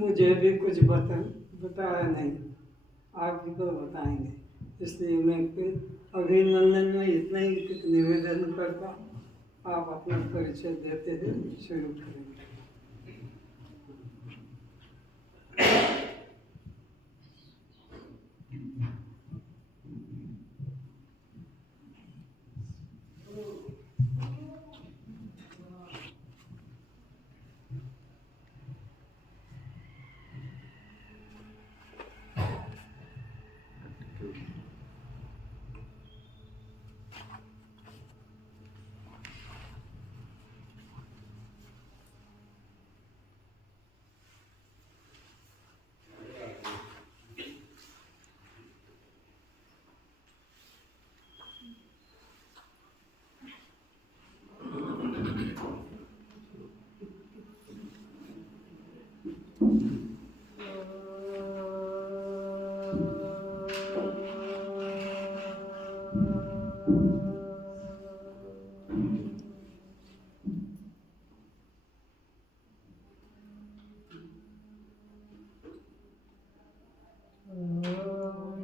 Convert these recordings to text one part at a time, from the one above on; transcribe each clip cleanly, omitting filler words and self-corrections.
मुझे भी कुछ बताया नहीं, आप भी को बताएंगे, इसलिए मैं फिर अभिनंदन में इतना ही निवेदन करता हूँ। आप अपना परिचय देते हुए शुरू करेंगे।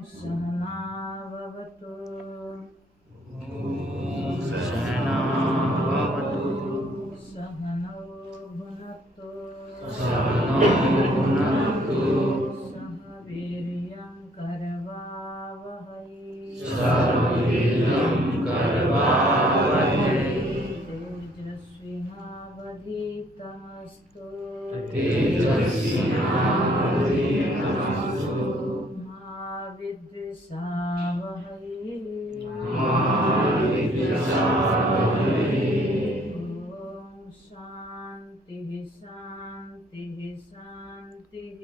सहनावतु सहनावतु सहनौ भुनक्तु सहनौ सह वीर्यं करवावहै वीर्यं करवावहै तेजस्विनावधीतमस्तु तेजस्विनावधीतमस्तु मा विद्विषावहै मा विद्विषावहै ॐ शान्तिः शान्तिः शान्तिः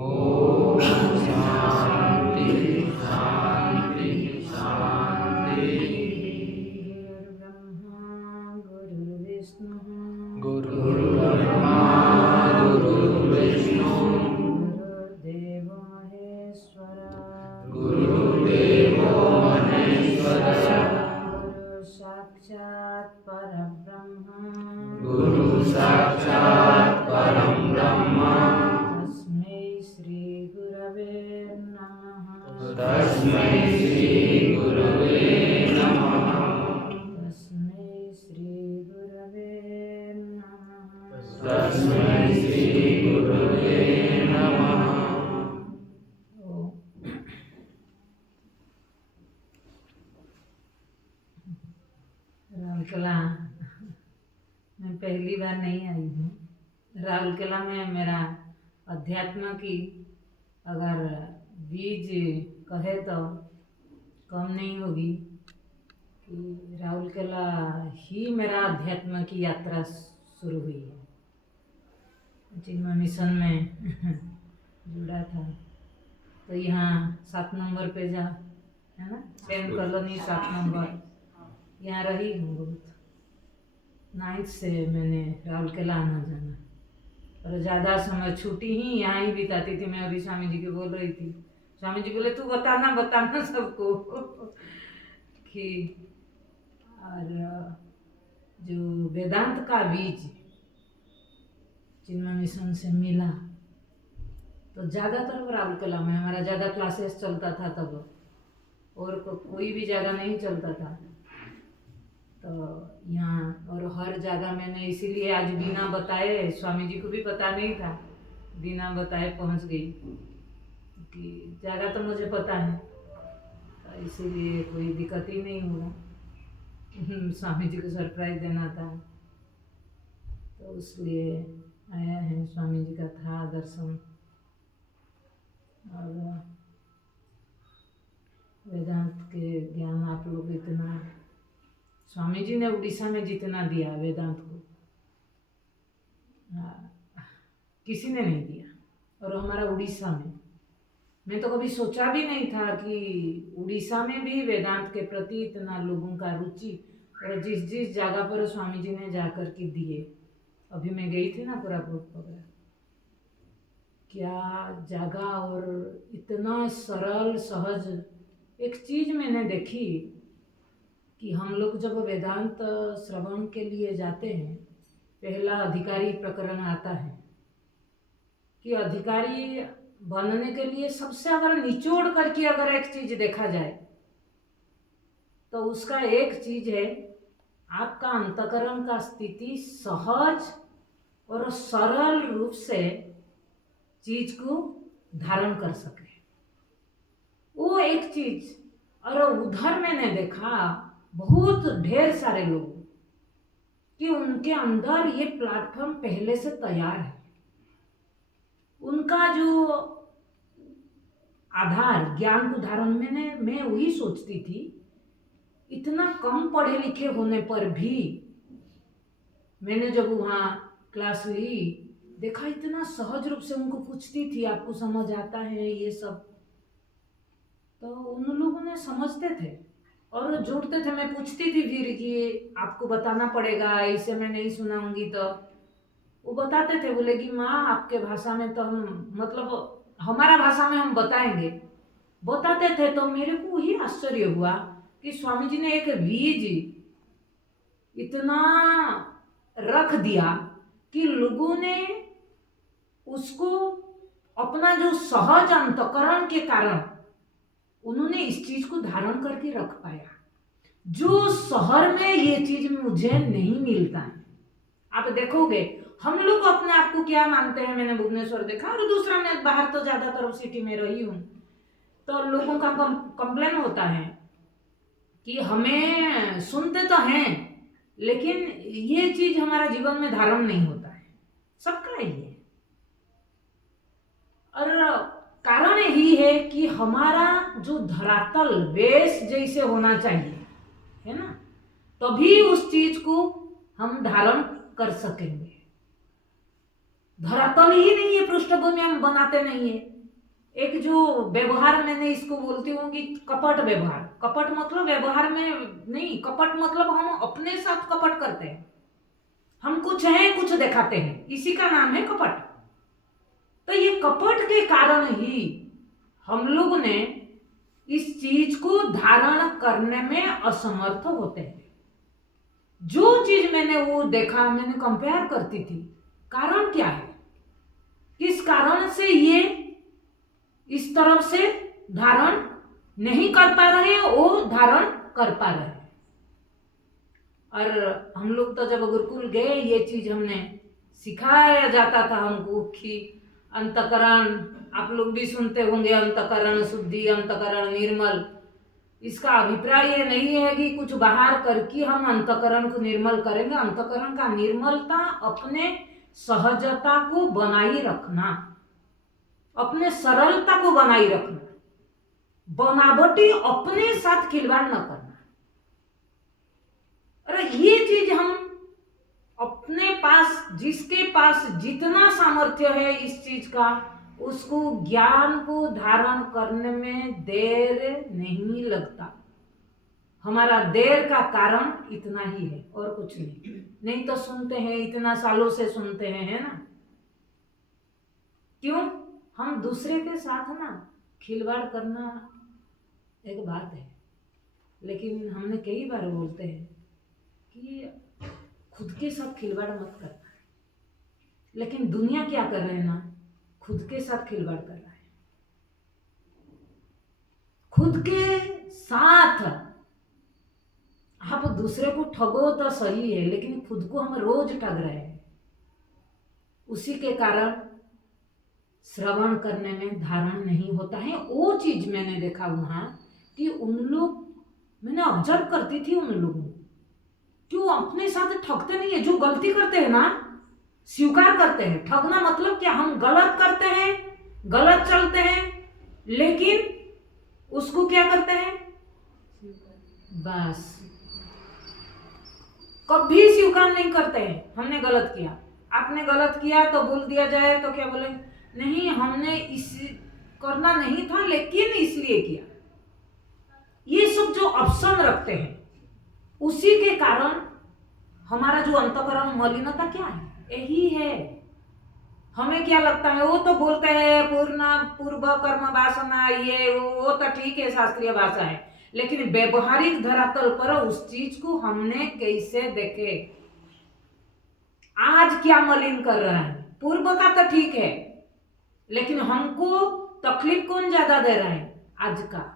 ॐ शान्तिः शान्तिः शान्तिः गुरुर्ब्रह्मा गुरुर्विष्णुः गुरुर्ब्रह्मा गुरुर्विष्णु गुरुर्देवो महेश्वरः गुरुर्देवो महेश्वरः गुरु साक्षात् परब्रह्म गुरु साक्षात् परं ब्रह्म तस्मै श्री गुरवे नमः तस्मै श्री गुरवे नमः तस्मै श्री गुरवे नमः तस्मै श्री गुरवे नमः ओम। राउरकेला मैं पहली बार नहीं आई हूँ। राउरकेला में मेरा अध्यात्म की अगर बीज कहे तो कम नहीं होगी कि राउरकेला ही मेरा अध्यात्म की यात्रा शुरू हुई है। चिन्मय मिशन में जुड़ा था तो यहाँ 7 नंबर पे जा है ना, सेन कॉलोनी 7 नंबर यहाँ रही हूँ बहुत। 9th से मैंने राउरकेला आना जाना और ज़्यादा समय छुट्टी ही यहाँ ही बिताती थी। मैं अभी स्वामी जी को बोल रही थी, स्वामी जी बोले तू बताना सबको कि और जो वेदांत का बीज चिन्मय मिशन से मिला तो ज़्यादातर राउरकेला में हमारा ज़्यादा क्लासेस चलता था तब, और कोई भी जगह नहीं चलता था। तो यहाँ और हर जगह मैंने इसीलिए आज बिना बताए, स्वामी जी को भी पता नहीं था, बिना बताए पहुँच गई कि जगह तो मुझे पता है, तो इसीलिए कोई दिक्कत ही नहीं हुआ। स्वामी जी को सरप्राइज देना था तो इसलिए आया है। स्वामी जी का था दर्शन और वेदांत के ज्ञान आप लोग इतना, स्वामी जी ने उड़ीसा में जितना दिया वेदांत को किसी ने नहीं दिया। और हमारा उड़ीसा में, मैं तो कभी सोचा भी नहीं था कि उड़ीसा में भी वेदांत के प्रति इतना लोगों का रुचि, और जिस जिस जगह पर स्वामी जी ने जाकर के दिए, अभी मैं गई थी ना कोरापुट वगैरह, क्या जगह और इतना सरल सहज। एक चीज़ मैंने देखी कि हम लोग जब वेदांत श्रवण के लिए जाते हैं, पहला अधिकारी प्रकरण आता है कि अधिकारी बनने के लिए सबसे अगर निचोड़ करके अगर एक चीज देखा जाए तो उसका एक चीज है आपका अंतकरण का स्थिति सहज और सरल रूप से चीज को धारण कर सके, वो एक चीज। और उधर मैंने देखा बहुत ढेर सारे लोग कि उनके अंदर ये प्लेटफॉर्म पहले से तैयार है। उनका जो आधार ज्ञान को धारण, मैं वही सोचती थी, इतना कम पढ़े लिखे होने पर भी मैंने जब वहाँ क्लास ली देखा इतना सहज रूप से उनको पूछती थी आपको समझ आता है ये सब, तो उन लोगों ने समझते थे और जोड़ते थे। मैं पूछती थी फिर कि आपको बताना पड़ेगा, इसे मैं नहीं सुनाऊंगी, तो वो बताते थे, बोले कि माँ आपके भाषा में तो हम, मतलब हमारा भाषा में हम बताएंगे, बताते थे। तो मेरे को वही आश्चर्य हुआ कि स्वामी जी ने एक बीज इतना रख दिया कि लोगों ने उसको अपना जो सहज अंतकरण के कारण उन्होंने इस चीज को धारण करके रख पाया, जो शहर में ये चीज मुझे नहीं मिलता है। आप देखोगे हम लोग अपने आप को क्या मानते हैं, मैंने भुवनेश्वर देखा और दूसरा मैं बाहर तो ज्यादातर सिटी में रही हूँ, तो लोगों का कंप्लेन होता है कि हमें सुनते तो हैं लेकिन ये चीज हमारा जीवन में धारण नहीं होता है, सबका ही है। और कारण यही है कि हमारा जो धरातल वेश जैसे होना चाहिए, है ना, तभी उस चीज को हम धारण कर सकेंगे। धरातल ही नहीं है, पृष्ठभूमि हम बनाते नहीं है। एक जो व्यवहार, मैंने इसको बोलती हूँ कि कपट व्यवहार, कपट मतलब व्यवहार में नहीं, कपट मतलब हम अपने साथ कपट करते हैं, हम कुछ हैं कुछ दिखाते हैं, इसी का नाम है कपट। तो ये कपट के कारण ही हम लोग ने इस चीज को धारण करने में असमर्थ होते हैं। जो चीज मैंने वो देखा, मैंने कंपेयर करती थी, कारण क्या है, किस कारण से ये इस तरफ से धारण नहीं कर पा रहे और धारण कर पा रहे हैं। और हम लोग तो जब गुरुकुल गए ये चीज हमने सिखाया जाता था हमको कि अंतकरण, आप लोग भी सुनते होंगे, अंतकरण शुद्धि, अंतकरण निर्मल। इसका अभिप्राय ये नहीं है कि कुछ बाहर करके हम अंतकरण को निर्मल करेंगे। अंतकरण का निर्मलता अपने सहजता को बनाए रखना, अपने सरलता को बनाए रखना, बनावटी अपने साथ खिलवाड़ न करना। अरे ये चीज हम अपने पास, जिसके पास जितना सामर्थ्य है इस चीज का, उसको ज्ञान को धारण करने में देर नहीं लगता। हमारा देर का कारण इतना ही है और कुछ नहीं। नहीं तो सुनते हैं, इतना सालों से सुनते हैं, है ना। क्यों? हम दूसरे के साथ ना खिलवाड़ करना एक बात है, लेकिन हमने कई बार बोलते हैं कि खुद के साथ खिलवाड़ मत करना। लेकिन दुनिया क्या कर रहे हैं ना, खुद के साथ खिलवाड़ कर रहा है। खुद के साथ आप दूसरे को ठगो तो सही है, लेकिन खुद को हम रोज ठग रहे हैं। उसी के कारण श्रवण करने में धारण नहीं होता है। वो चीज मैंने देखा वहां कि उन लोग, मैंने ऑब्जर्व करती थी उन लोगों को, क्यों अपने साथ ठगते नहीं है। जो गलती करते हैं ना स्वीकार करते हैं। ठगना मतलब क्या, हम गलत करते हैं, गलत चलते हैं, लेकिन उसको क्या करते हैं, बस कभी स्वीकार नहीं करते हैं हमने गलत किया। आपने गलत किया तो बोल दिया जाए तो क्या बोले, नहीं हमने इस करना नहीं था लेकिन इसलिए किया। ये सब जो ऑप्शन रखते हैं, उसी के कारण हमारा जो अंतःकरण मलिनता क्या है, यही है। हमें क्या लगता है, वो तो बोलते हैं पूर्व कर्म वासना, ये वो तो ठीक है, शास्त्रीय भाषा है, लेकिन व्यवहारिक धरातल पर उस चीज को हमने कैसे देखे, आज क्या मलिन कर रहा है। पूर्व का तो ठीक है, लेकिन हमको तकलीफ कौन ज्यादा दे रहा है? आज का।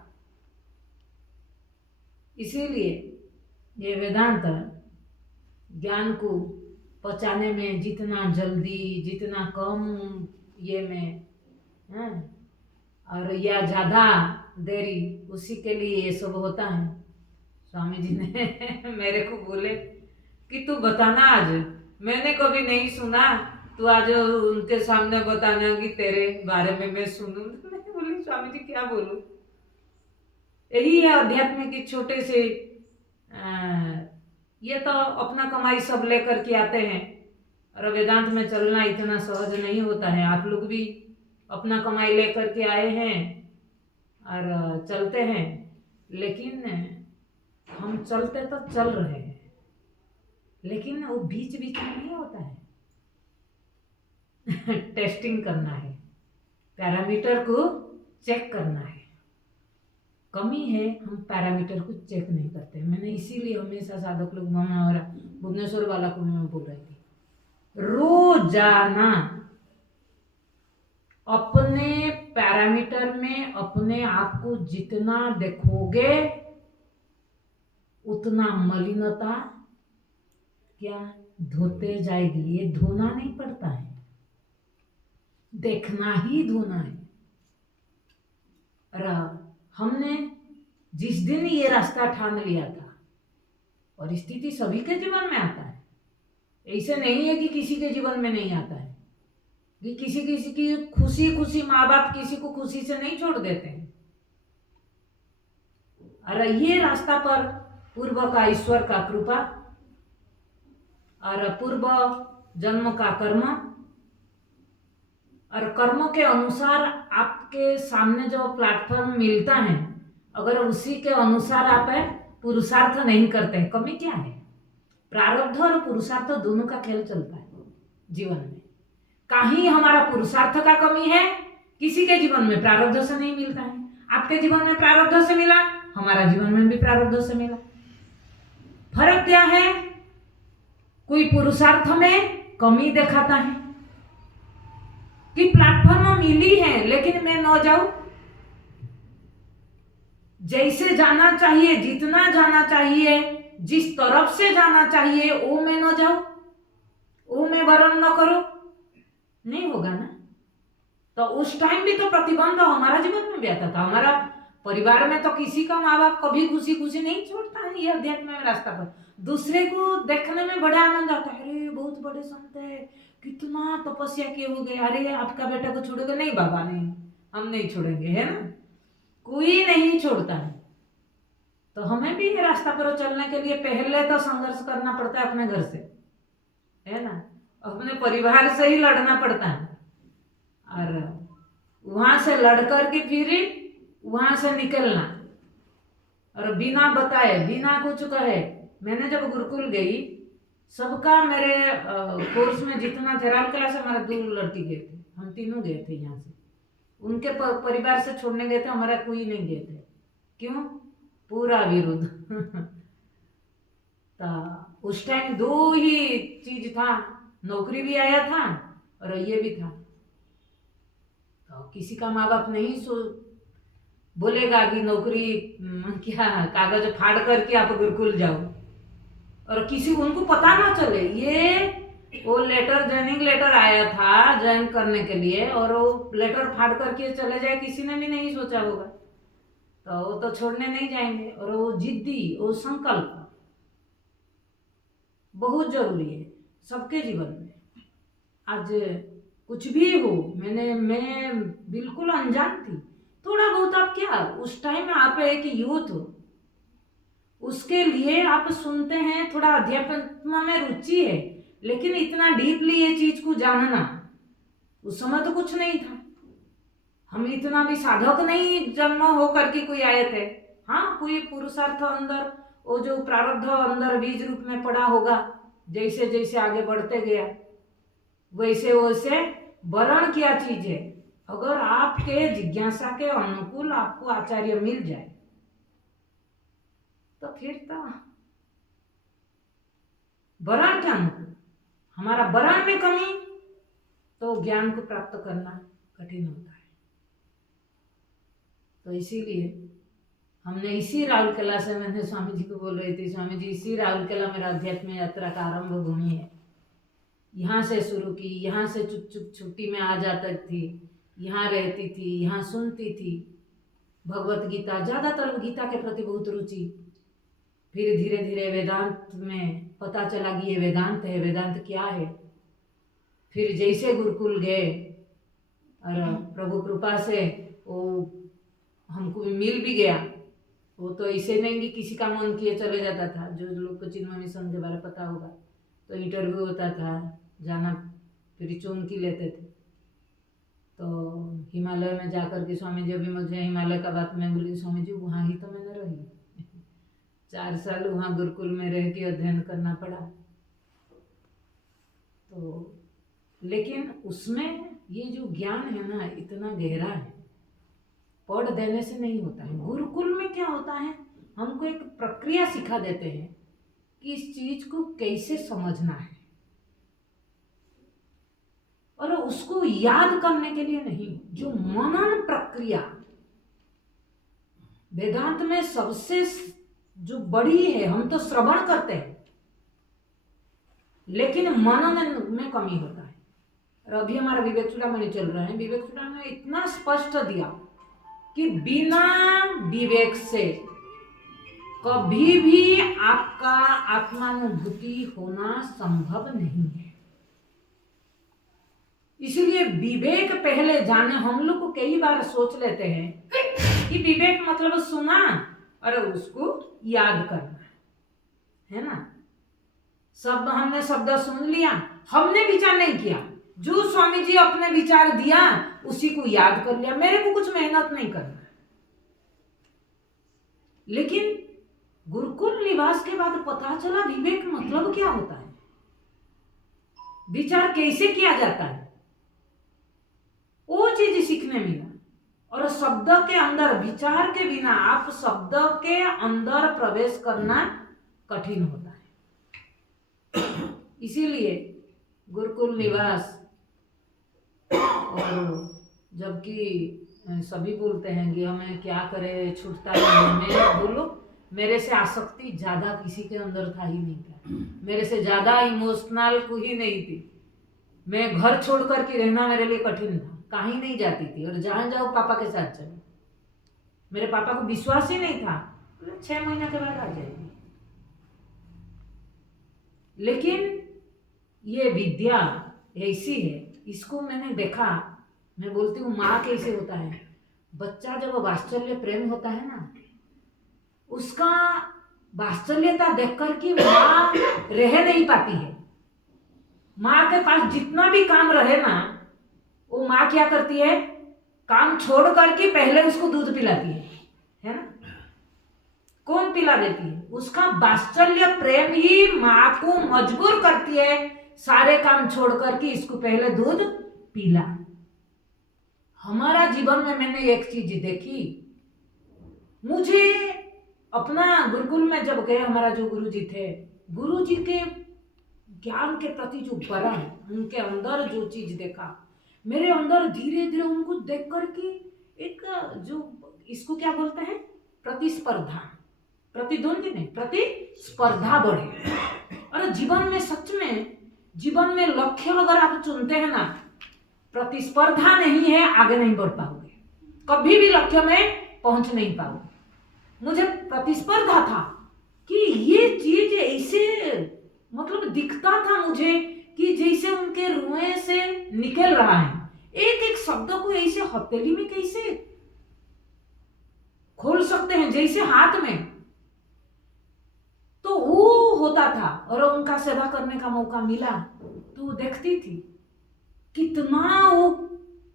इसीलिए ये वेदांत ज्ञान को पचाने में जितना जल्दी, जितना कम ये में, हैं, और या ज़्यादा देरी, उसी के लिए ये सब होता है। स्वामी जी ने मेरे को बोले कि तू बताना आज, मैंने कभी नहीं सुना, तू आज उनके सामने बताना कि तेरे बारे में मैं सुनूं। तो मैं बोली स्वामी जी क्या बोलूं? यही है अध्यात्म की छोटे से ये तो अपना कमाई सब लेकर के आते हैं, और वेदांत में चलना इतना सहज नहीं होता है। आप लोग भी अपना कमाई लेकर के आए हैं और चलते हैं, लेकिन हम चलते तो चल रहे हैं, लेकिन वो बीच बीच में नहीं होता है। टेस्टिंग करना है, पैरामीटर को चेक करना है। कमी है, हम पैरामीटर को चेक नहीं करते। मैंने इसीलिए हमेशा साधक लोग और भुवनेश्वर वाला को मैं बोल रही थी, रोजाना अपने पैरामीटर में अपने आप को जितना देखोगे उतना मलिनता क्या धोते जाएगी। ये धोना नहीं पड़ता है, देखना ही धोना है। और हमने जिस दिन ये रास्ता ठान लिया था, और स्थिति सभी के जीवन में आता है, ऐसे नहीं है कि किसी के जीवन में नहीं आता है, कि किसी किसी की खुशी खुशी माँ बाप किसी को खुशी से नहीं छोड़ देते हैं। और ये रास्ता पर पूर्व का ईश्वर का कृपा और पूर्व जन्म का कर्म, और कर्म के अनुसार आपके सामने जो प्लेटफॉर्म मिलता है, अगर उसी के अनुसार आप पुरुषार्थ नहीं करते हैं, कमी क्या है? प्रारब्ध और पुरुषार्थ दोनों का खेल चलता है जीवन में। कहीं हमारा पुरुषार्थ का कमी है, किसी के जीवन में प्रारब्ध से नहीं मिलता है। आपके जीवन में प्रारब्ध से मिला, हमारा जीवन में भी प्रारब्ध से मिला। फर्क क्या है? कोई पुरुषार्थ में कमी दिखाता है कि प्लेटफॉर्म मिली है लेकिन मैं न जाऊं, जैसे जाना चाहिए, जितना जाना चाहिए, जिस तरफ से जाना चाहिए वो मैं न जाऊं, वो मैं वर्ण न करूं, नहीं होगा ना। तो उस टाइम भी तो प्रतिबंध हमारा जीवन में भी आता था। हमारा परिवार में तो किसी का माँ बाप कभी खुशी खुशी नहीं छोड़ता है। ये अध्यात्म में रास्ता पर दूसरे को देखने में बड़ा आनंद आता है, अरे बहुत बड़े संत है, कितना तपस्या किए हो गए, अरे आपका बेटा को छोड़ोगे? नहीं बाबा, नहीं, हम नहीं छोड़ेंगे, है ना। कोई नहीं छोड़ता है। तो हमें भी ये रास्ता पर चलने के लिए पहले तो संघर्ष करना पड़ता है अपने घर से, है ना, अपने परिवार से ही लड़ना पड़ता है, और वहां से लड़ करके फिर वहां से निकलना, और बिना बताए बिना कुछ कहे। मैंने जब गुरुकुल गई, सबका मेरे कोर्स में जितना थे, राम क्लास से हमारे 2 लड़की गए थे, हम तीनों गए थे यहाँ से, उनके परिवार से छोड़ने गए थे, हमारा कोई नहीं गए थे। क्यों? पूरा विरोध। तो उस टाइम 2 ही चीज था, नौकरी भी आया था और ये भी था। तो किसी का माँ बाप नहीं बोलेगा कि नौकरी क्या कागज फाड़ करके आप गुरुकुल जाओ, और किसी उनको पता ना चले। ये वो लेटर, ज्वाइनिंग लेटर आया था ज्वाइन करने के लिए, और वो लेटर फाड़ करके चले जाए, किसी ने भी नहीं सोचा होगा। तो वो तो छोड़ने नहीं जाएंगे। और वो जिद्दी, वो संकल्प बहुत जरूरी है सबके जीवन में। आज कुछ भी हो, मैं बिल्कुल अनजान थी, थोड़ा बहुत आप क्या उस टाइम में आप एक यूथ हो, उसके लिए आप सुनते हैं, थोड़ा अध्यात्म में रुचि है, लेकिन इतना डीपली ये चीज को जानना उस समय तो कुछ नहीं था। हम इतना भी साधक नहीं जन्म हो करके कोई आए थे। हाँ, कोई पुरुषार्थ अंदर, वो जो प्रारब्ध अंदर बीज रूप में पड़ा होगा, जैसे जैसे आगे बढ़ते गया वैसे वैसे वर्ण क्या चीज है। अगर आपके जिज्ञासा के अनुकूल आपको आचार्य मिल जाए तो फिर तो वर्ण के अनुकूल, हमारा वर्ण में कमी, तो ज्ञान को प्राप्त करना कठिन होता है। तो इसीलिए हमने इसी राउरकेला से, मैंने स्वामी जी को बोल रही थी, स्वामी जी इसी राउरकेला मेरा अध्यात्म यात्रा का आरंभ भूमि है। यहाँ से शुरू की, यहाँ से चुप चुप छुट्टी में आ जाती थी, यहाँ रहती थी, यहाँ सुनती थी भगवत गीता, ज़्यादातर गीता के प्रति बहुत रुचि। फिर धीरे धीरे वेदांत में पता चला कि ये वेदांत है, वेदांत क्या है। फिर जैसे गुरुकुल गए और प्रभु कृपा से वो हमको भी मिल भी गया। वो तो ऐसे नहीं कि किसी का मन किए चले जाता था। जो लोग को चिन्मय मिशन के बारे में पता होगा तो इंटरव्यू होता था, जाना, फिर चुन की लेते थे। तो हिमालय में जाकर के स्वामी जी, अभी मुझे हिमालय का बात मैं बोली, स्वामी जी वहाँ ही तो मैंने रही 4 साल वहाँ गुरुकुल में रह के अध्ययन करना पड़ा। तो लेकिन उसमें ये जो ज्ञान है ना, इतना गहरा है, पढ़ देने से नहीं होता है। गुरुकुल में क्या होता है, हमको एक प्रक्रिया सिखा देते हैं कि इस चीज को कैसे समझना है, और उसको याद करने के लिए नहीं, जो मनन प्रक्रिया वेदांत में सबसे जो बड़ी है। हम तो श्रवण करते हैं लेकिन मनन में कमी होता है। और अभी हमारा विवेक चूड़ामणि चल रहा है, विवेक चूड़ामणि ने इतना स्पष्ट दिया कि बिना विवेक से कभी भी आपका आत्मानुभूति होना संभव नहीं है। इसलिए विवेक पहले जाने। हम लोग को कई बार सोच लेते हैं कि विवेक मतलब सुना और उसको याद करना है ना। शब्द, हमने शब्द सुन लिया, हमने विचार नहीं किया, जो स्वामी जी अपने विचार दिया उसी को याद कर लिया, मेरे को कुछ मेहनत नहीं करना। लेकिन गुरुकुल निवास के बाद पता चला विवेक मतलब क्या होता है, विचार कैसे किया जाता है, वो चीज सीखने मिला। और शब्द के अंदर, विचार के बिना आप शब्द के अंदर प्रवेश करना कठिन होता है। इसीलिए गुरुकुल निवास, और जबकि सभी बोलते हैं कि हमें क्या करे, छूटता नहीं। मैं बोलो, मेरे से आसक्ति ज्यादा किसी के अंदर था ही नहीं था, मेरे से ज्यादा इमोशनल कोई नहीं थी। मैं घर छोड़ करके रहना मेरे लिए कठिन था, कहीं नहीं जाती थी, और जहां जाओ पापा के साथ चलो। मेरे पापा को विश्वास ही नहीं था, 6 महीने के बाद आ जाएगी। लेकिन ये विद्या ऐसी है, इसको मैंने देखा। मैं बोलती हूँ माँ कैसे होता है, बच्चा जब वात्सल्य प्रेम होता है ना, उसका वात्सल्यता देख कर के माँ रह नहीं पाती है। माँ के पास जितना भी काम रहे ना, वो माँ क्या करती है, काम छोड़ करके पहले उसको दूध पिलाती है ना। कौन पिला देती है? उसका वात्सल्य प्रेम ही माँ को मजबूर करती है सारे काम छोड़ करके इसको पहले दूध पिला। हमारा जीवन में मैंने एक चीज देखी, मुझे अपना गुरुकुल में जब गए, हमारा जो गुरुजी थे, गुरुजी के ज्ञान के प्रति जो बरन, उनके अंदर जो चीज देखा, मेरे अंदर धीरे धीरे उनको देख करके एक जो, इसको क्या बोलते हैं, प्रतिस्पर्धा, प्रतिद्वंदी नहीं, प्रतिस्पर्धा बढ़े। और जीवन में, सच में जीवन में लक्ष्य अगर आप चुनते हैं ना, प्रतिस्पर्धा नहीं है, आगे नहीं बढ़ पाओगे, कभी भी लक्ष्य में पहुंच नहीं पाओगे। मुझे प्रतिस्पर्धा था कि ये चीज ऐसे, मतलब दिखता था मुझे कि जैसे उनके रुएं से निकल रहा है, एक एक शब्द को ऐसे हथेली में कैसे खोल सकते हैं, जैसे हाथ में। तो वो होता था, और उनका सेवा करने का मौका मिला तो देखती थी कितना वो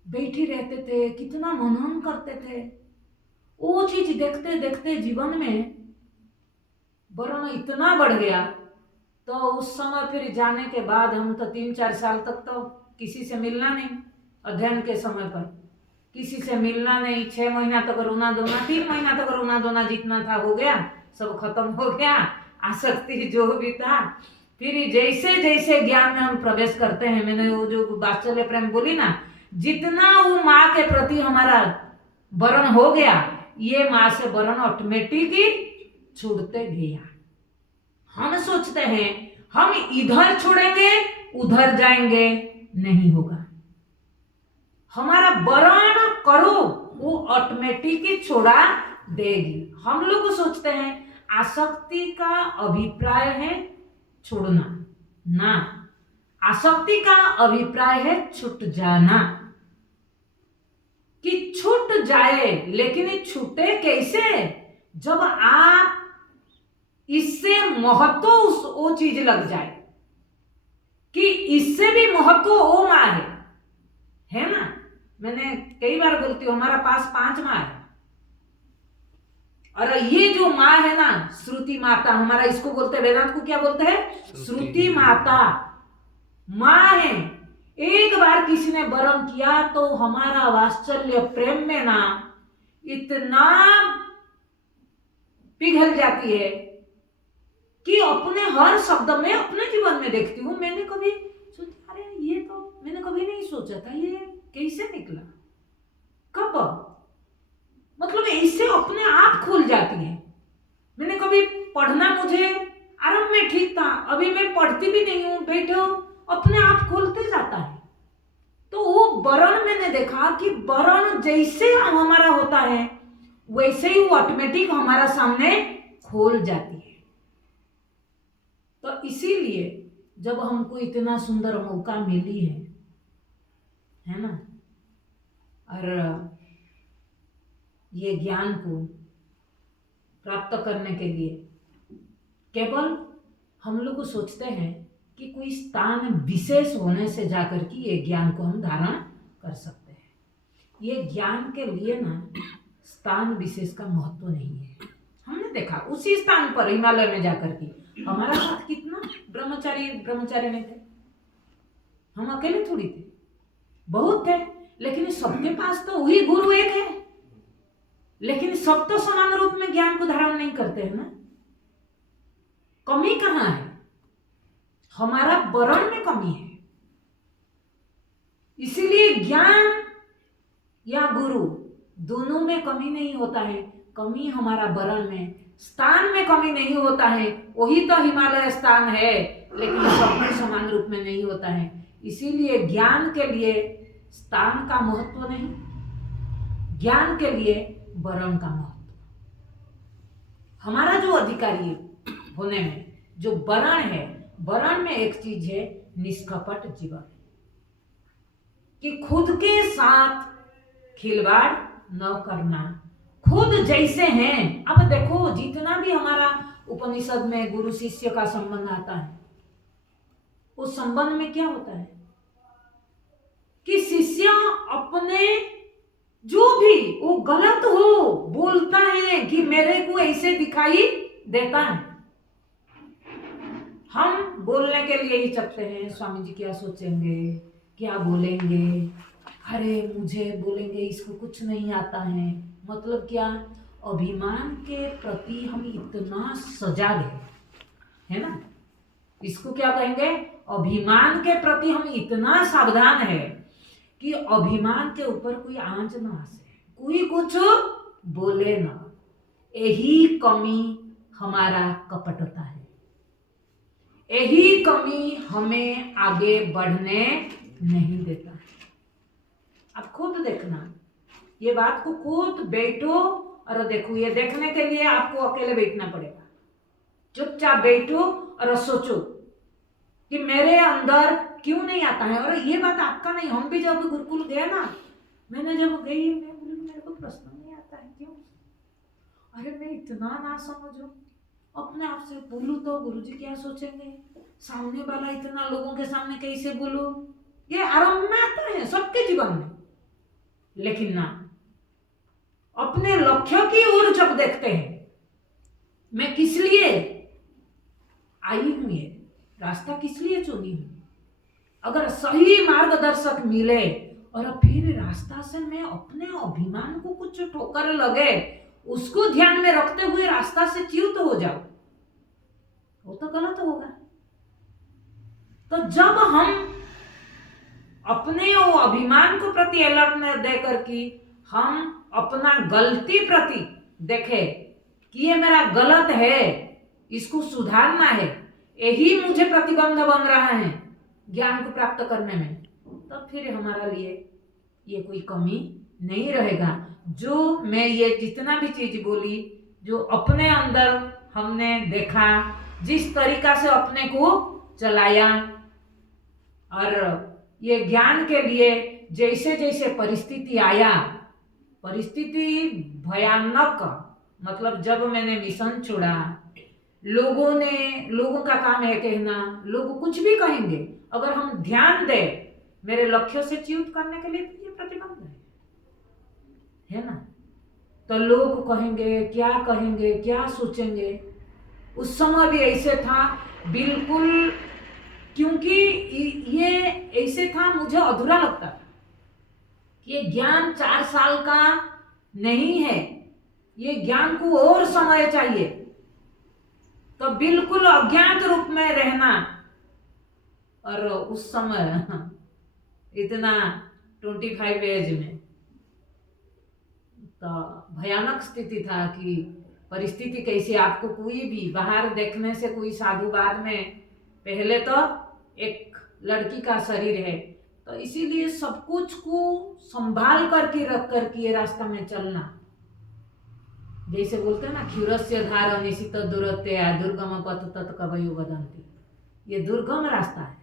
बैठी रहते थे, कितना मनन करते थे। वो चीज देखते देखते जीवन में वर्ण इतना बढ़ गया। तो उस समय फिर जाने के बाद हम तो 3-4 साल तक तो किसी से मिलना नहीं, अध्ययन के समय पर किसी से मिलना नहीं। 6 महीना तक रोना धोना, 3 महीना तक रोना धोना जितना था हो गया, सब खत्म हो गया, आसक्ति जो भी था। फिर जैसे जैसे ज्ञान में हम प्रवेश करते हैं, मैंने वो जो वात्सल्य प्रेम बोली ना, जितना वो माँ के प्रति हमारा वरण हो गया, ये माँ से वरण ऑटोमेटिक ही छूटते गया। हम सोचते हैं हम इधर छोड़ेंगे उधर जाएंगे, नहीं होगा। हमारा वरण करो वो ऑटोमेटिक ही छोड़ा देगी। हम लोग सोचते हैं आसक्ति का अभिप्राय है छोड़ना, ना, आसक्ति का अभिप्राय है छूट जाना, कि छूट जाए। लेकिन ये छूटे कैसे? जब आप इससे महत्व वो चीज लग जाए कि इससे भी महत्व वो माँ है ना। मैंने कई बार बोलती हूँ हमारा पास 5 माँ है, और ये जो माँ है ना श्रुति माता, हमारा इसको बोलते हैं, वेदांत को क्या बोलते हैं? श्रुति माता माँ है। एक बार किसी ने वरण किया तो हमारा वात्सल्य प्रेम में ना इतना पिघल जाती है कि अपने हर शब्द में अपने जीवन में देखती हूँ। मैंने कभी सोचा अरे ये तो मैंने कभी नहीं सोचा था, ये कैसे निकला, कब, मतलब ऐसे अपने आप खुल जाती है। मैंने कभी पढ़ना मुझे आरंभ में ठीक था, अभी मैं पढ़ती भी नहीं हूँ, बैठो अपने आप खोलते जाता है। तो वो वरण मैंने देखा कि वरण जैसे हमारा होता है वैसे ही वो ऑटोमेटिक हमारा सामने खोल जाती है। तो इसीलिए जब हमको इतना सुंदर मौका मिली है ना, और ये ज्ञान को प्राप्त करने के लिए केवल हम लोग सोचते हैं कि कोई स्थान विशेष होने से जाकर के ये ज्ञान को हम धारण कर सकते हैं। ये ज्ञान के लिए ना स्थान विशेष का महत्व नहीं है। हमने देखा उसी स्थान पर हिमालय में जाकर के हमारा साथ कितना ब्रह्मचारी नहीं थे, हम अकेले थोड़ी थे, बहुत थे, लेकिन सबके पास तो वही गुरु एक है, लेकिन सब तो समान रूप में ज्ञान को धारण नहीं करते हैं ना। कमी कहाँ है? हमारा वरण में कमी है। इसीलिए ज्ञान या गुरु दोनों में कमी नहीं होता है, कमी हमारा वरण में, स्थान में कमी नहीं होता है। वही तो हिमालय स्थान है, लेकिन सब समान रूप में नहीं होता है। इसीलिए ज्ञान के लिए स्थान का महत्व नहीं, ज्ञान के लिए वरण का महत्व। हमारा जो अधिकारी होने में जो वरण है, वरण में एक चीज है निष्कपट जीवन, कि खुद के साथ खिलवाड़ न करना, खुद जैसे हैं। अब देखो जितना भी हमारा उपनिषद में गुरु शिष्य का संबंध आता है, उस संबंध में क्या होता है कि शिष्य अपने जो भी वो गलत हो बोलता है कि मेरे को ऐसे दिखाई देता है, हम बोलने के लिए ही चकते हैं, स्वामी जी क्या सोचेंगे, क्या बोलेंगे, अरे मुझे बोलेंगे इसको कुछ नहीं आता है। मतलब क्या? अभिमान के प्रति हम इतना सजाग है ना, इसको क्या कहेंगे? अभिमान के प्रति हम इतना सावधान है कि अभिमान के ऊपर कोई आंच ना आसे, कोई कुछ बोले ना। यही कमी हमारा कपटता है, यही कमी हमें आगे बढ़ने नहीं देता है। अब खुद देखना, ये बात को खुद बैठो और देखो। ये देखने के लिए आपको अकेले बैठना पड़ेगा, चुपचाप बैठो और सोचो कि मेरे अंदर क्यों नहीं आता है। और ये बात आपका नहीं, हम भी जब गुरुकुल गए ना, मैंने जब गई मैं बोली मेरे को प्रश्न नहीं आता है, क्यों? अरे मैं इतना ना समझो, अपने आप से बोलूं तो गुरुजी क्या सोचेंगे, सामने वाला इतना लोगों के सामने कैसे बोलूं, ये आरंभ में आता है सबके जीवन में। लेकिन ना, अपने लक्ष्य की ओर जब देखते हैं, मैं किस लिए आई हूं, ये रास्ता किस लिए चुनी हूं, अगर सही मार्गदर्शक मिले और फिर रास्ता से मैं अपने अभिमान को कुछ ठोकर लगे, उसको ध्यान में रखते हुए रास्ता से च्युत हो जाओ, वो तो गलत होगा। तो जब हम अपने वो अभिमान को प्रति अलर्ट न देकर कि हम अपना गलती प्रति देखे कि ये मेरा गलत है, इसको सुधारना है, यही मुझे प्रतिबंध बन रहा है ज्ञान को प्राप्त करने में, तब फिर हमारा लिए ये कोई कमी नहीं रहेगा। जो मैं ये जितना भी चीज बोली, जो अपने अंदर हमने देखा, जिस तरीका से अपने को चलाया, और ये ज्ञान के लिए जैसे जैसे परिस्थिति आया, परिस्थिति भयानक, मतलब जब मैंने मिशन छोड़ा, लोगों का काम है कहना, लोग कुछ भी कहेंगे, अगर हम ध्यान दें मेरे लक्ष्य से च्युत करने के लिए, तो ये प्रतिबंध है ना। तो लोग कहेंगे, क्या सोचेंगे। उस समय भी ऐसे था बिल्कुल, क्योंकि ये ऐसे था, मुझे अधूरा लगता था कि ये ज्ञान 4 साल का नहीं है, ये ज्ञान को और समय चाहिए। तो बिल्कुल अज्ञात रूप में रहना, और उस समय इतना 25 एज में, तो भयानक स्थिति था कि परिस्थिति कैसी, आपको कोई भी बाहर देखने से कोई साधु, बाद में पहले तो एक लड़की का शरीर है, तो इसीलिए सब कुछ को संभाल करके रख करके ये रास्ता में चलना, जैसे बोलते हैं ना, क्षुरस्य धार निशित दुरत्या दुर्गम पथ तत् कवयो वदन्ति। ये दुर्गम रास्ता है।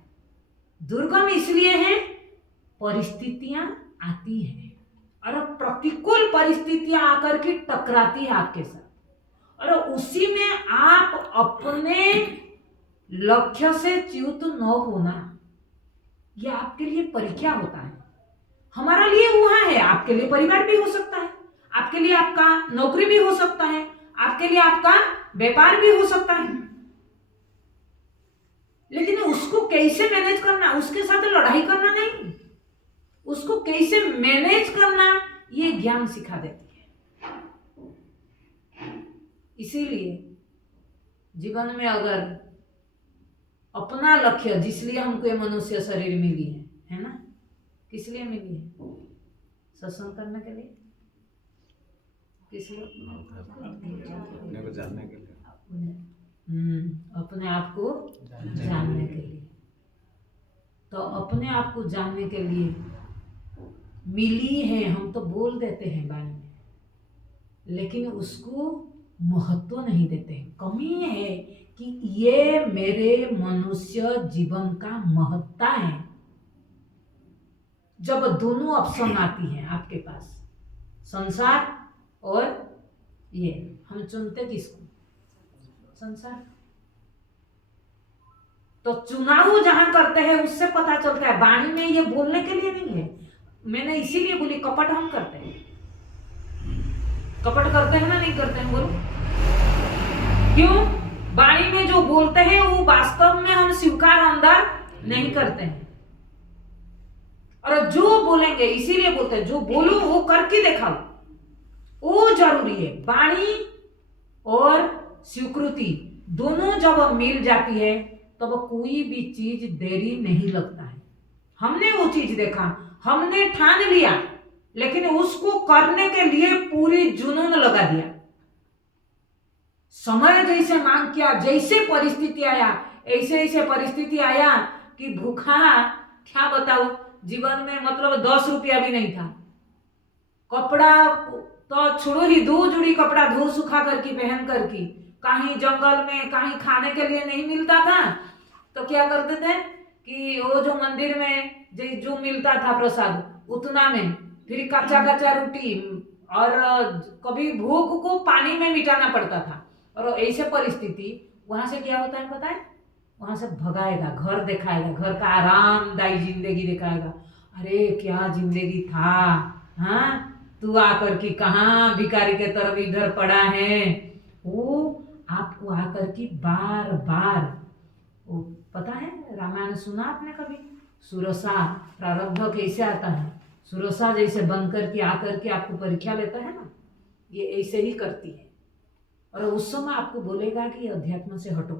दुर्गम इसलिए है, परिस्थितियां आती हैं और प्रतिकूल परिस्थितियां आकर के टकराती है आपके साथ, और उसी में आप अपने लक्ष्य से च्युत न होना, यह आपके लिए परीक्षा होता है। हमारा लिए वहां है, आपके लिए परिवार भी हो सकता है, आपके लिए आपका नौकरी भी हो सकता है, आपके लिए आपका व्यापार भी हो सकता है, लेकिन उसको कैसे मैनेज करना, उसके साथ लड़ाई करना नहीं, उसको कैसे मैनेज करना, ये ज्ञान सिखा देती है। इसीलिए जीवन में अगर अपना लक्ष्य, जिसलिए हमको ये मनुष्य शरीर मिली है ना, किस लिए मिली है? सत्संग करने के लिए, किस लिए? अपने को जानने के लिए, अपने आप को जानने के लिए। तो अपने आप को जानने के लिए मिली है, हम तो बोल देते हैं बाणी में, लेकिन उसको महत्व नहीं देते हैं। कमी है कि ये मेरे मनुष्य जीवन का महत्ता है। जब दोनों ऑप्शन आती हैं आपके पास, संसार और ये, हम चुनते किसको? संसार। तो चुनाव जहां करते हैं उससे पता चलता है, वाणी में ये बोलने के लिए नहीं है। मैंने इसीलिए बोली कपट हम करते हैं। कपट करते हैं ना, नहीं करते हैं? बोलो क्यों? वाणी में जो बोलते हैं वो वास्तव में हम स्वीकार अंदर नहीं करते हैं, और जो बोलेंगे, इसीलिए बोलते हैं जो बोलो वो करके दिखाओ, वो जरूरी है। वाणी और स्वीकृति दोनों जब मिल जाती है तब कोई भी चीज देरी नहीं लगता है। हमने वो चीज देखा, हमने ठान लिया, लेकिन उसको करने के लिए पूरी जुनून लगा दिया। समय जैसे मांग किया, जैसे परिस्थिति आया, ऐसे ऐसे परिस्थिति आया कि भूखा, क्या बताओ, जीवन में मतलब 10 रुपया भी नहीं था। कपड़ा तो छोड़ो ही, 2 जोड़ी कपड़ा धो सुखा करके पहन करके, कहीं जंगल में कहीं खाने के लिए नहीं मिलता था, तो क्या करते थे कि वो जो मंदिर में जो मिलता था प्रसाद, उतना में फिर कच्चा कच्चा रोटी, और कभी भूख को पानी में मिटाना पड़ता था। और ऐसे परिस्थिति वहां से क्या होता है पता है? वहां से भगाएगा, घर दिखाएगा, घर का आरामदायी जिंदगी दिखाएगा। अरे क्या जिंदगी था, हाँ, तू आकर के कहाँ भिखारी के तरफ इधर पड़ा है। वो आपको आकर के बार बार, वो पता है, रामायण सुना आपने कभी? सुरसा प्रारब्ध कैसे आता है, सुरसा जैसे बन करके आकर के आपको परीक्षा लेता है ना, ये ऐसे ही करती है। और उस समय आपको बोलेगा कि अध्यात्म से हटो,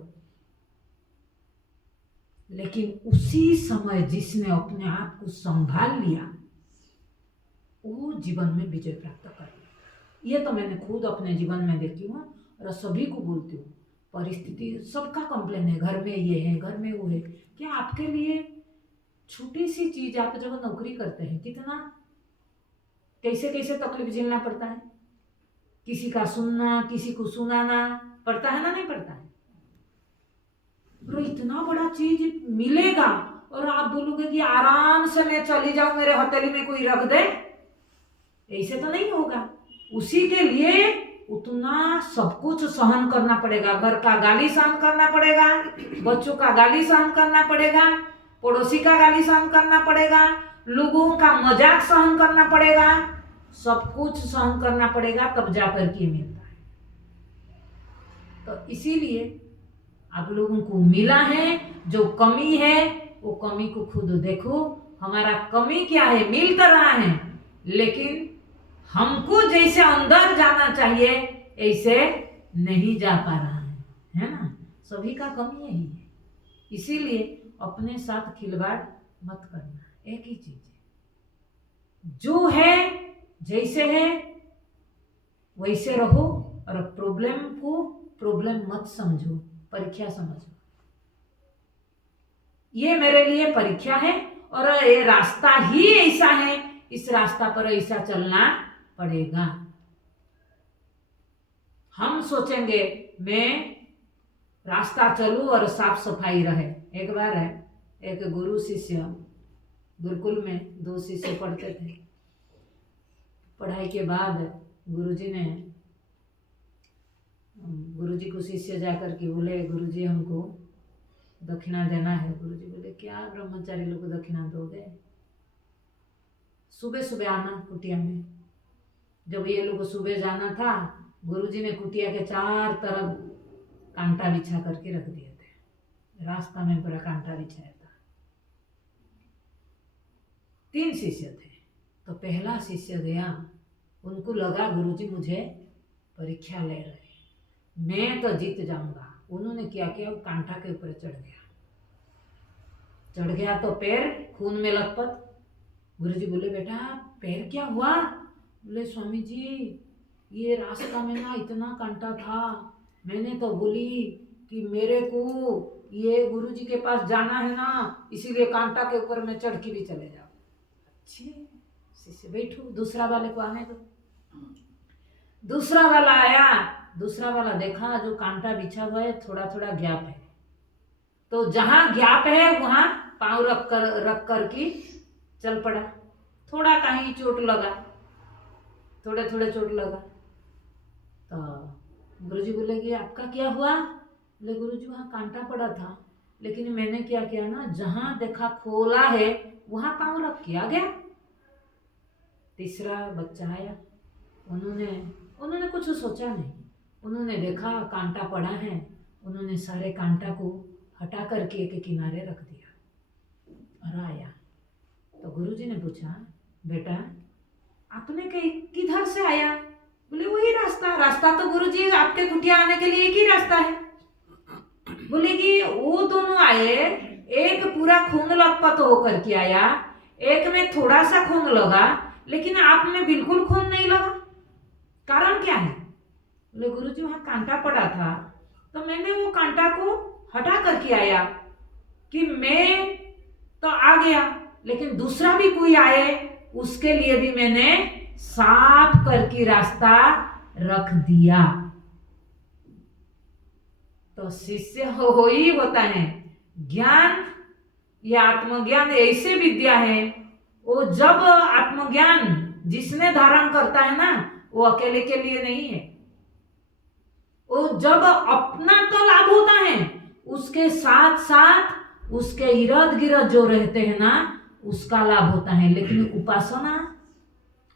लेकिन उसी समय जिसने अपने आप को संभाल लिया वो जीवन में विजय प्राप्त कर लिया। ये तो मैंने खुद अपने जीवन में देखी हूँ और सभी को बोलती हूँ। परिस्थिति सबका कंप्लेन है, घर में ये है, घर में वो है। क्या आपके लिए छोटी सी चीज, आप जब नौकरी करते हैं कितना कैसे कैसे तकलीफ झेलना पड़ता है, किसी का सुनना, किसी को सुनाना पड़ता है ना, नहीं पड़ता है। और इतना बड़ा चीज मिलेगा और आप बोलोगे कि आराम से मैं चली जाऊं, मेरे हथेली में कोई रख दे, ऐसे तो नहीं होगा। उसी के लिए उतना सब कुछ सहन करना पड़ेगा। घर का गाली सहन करना पड़ेगा, बच्चों का गाली सहन करना पड़ेगा, पड़ोसी का गाली सहन करना पड़ेगा, लोगों का मजाक सहन करना पड़ेगा, सब कुछ सहन करना पड़ेगा, तब जाकर के मिलता है। तो इसीलिए आप लोगों को मिला है, जो कमी है वो कमी को खुद देखो। हमारा कमी क्या है, मिल तो रहा है, लेकिन हमको जैसे अंदर जाना चाहिए ऐसे नहीं जा पा रहा है ना। सभी का कमी यही है। इसीलिए अपने साथ खिलवाड़ मत करना। एक ही चीज है, जो है जैसे है वैसे रहो और प्रॉब्लम को प्रॉब्लम मत समझो, परीक्षा समझो। ये मेरे लिए परीक्षा है और ये रास्ता ही ऐसा है, इस रास्ता पर ऐसा चलना पड़ेगा। हम सोचेंगे मैं रास्ता चलूं और साफ सफाई रहे। एक बार है, एक गुरु शिष्य, गुरुकुल में 2 शिष्य पढ़ते थे। पढ़ाई के बाद गुरुजी को शिष्य जाकर के बोले, गुरुजी हमको दक्षिणा देना है। गुरुजी बोले क्या ब्रह्मचारी लोग को दक्षिणा दोगे? सुबह सुबह आना कुटिया में। जब ये लोग सुबह जाना था, गुरुजी ने कुटिया के 4 तरफ कांटा बिछा करके रख दिए थे। रास्ता में पूरा कांटा बिछाया था। 3 शिष्य थे। तो पहला शिष्य गया, उनको लगा गुरुजी मुझे परीक्षा ले रहे, मैं तो जीत जाऊंगा। उन्होंने क्या किया, वो कांटा के ऊपर चढ़ गया तो पैर खून में लथपथ। गुरुजी बोले बेटा पैर क्या हुआ? बोले स्वामी जी ये रास्ता में ना इतना कांटा था, मैंने तो बोली कि मेरे को ये गुरुजी के पास जाना है ना, इसीलिए कांटा के ऊपर मैं चढ़ के भी चले जाऊं। अच्छे शिष्य बैठो, दूसरा वाले को आने दो। दूसरा वाला आया, दूसरा वाला देखा जो कांटा बिछा हुआ है थोड़ा थोड़ा गैप है, तो जहां गैप है वहां पांव रख कर के चल पड़ा। थोड़ा कहीं चोट लगा, थोड़े थोड़े चोट लगा। तो गुरुजी बोले कि आपका क्या हुआ? बोले गुरुजी वहाँ कांटा पड़ा था, लेकिन मैंने क्या किया ना, जहां देखा खोला है वहां पांव रख के आ गया। तीसरा बच्चा आया, उन्होंने कुछ सोचा नहीं, उन्होंने देखा कांटा पड़ा है, उन्होंने सारे कांटा को हटा करके एक किनारे रख दिया और आया। तो गुरुजी ने पूछा बेटा आपने किधर से आया? बोले वही रास्ता तो गुरुजी आपके कुटिया आने के लिए एक ही रास्ता है। बोले कि वो दोनों आए, एक पूरा खून लथपथ होकर के आया, एक में थोड़ा सा खून लगा, लेकिन आप में बिल्कुल खून नहीं लगा। कारण क्या है? बोले गुरुजी वहां कांटा पड़ा था, तो मैंने वो कांटा को हटा करके आया कि मैं तो आ गया, लेकिन दूसरा भी कोई आए उसके लिए भी मैंने साफ करके रास्ता रख दिया। तो शिष्य हो ही होता है। ज्ञान, ये आत्मज्ञान ऐसे विद्या है, वो जब आत्मज्ञान जिसने धारण करता है ना, वो अकेले के लिए नहीं है। वो जब अपना तो लाभ होता है, उसके साथ साथ उसके इर्द गिर्द जो रहते हैं ना, उसका लाभ होता है। लेकिन उपासना,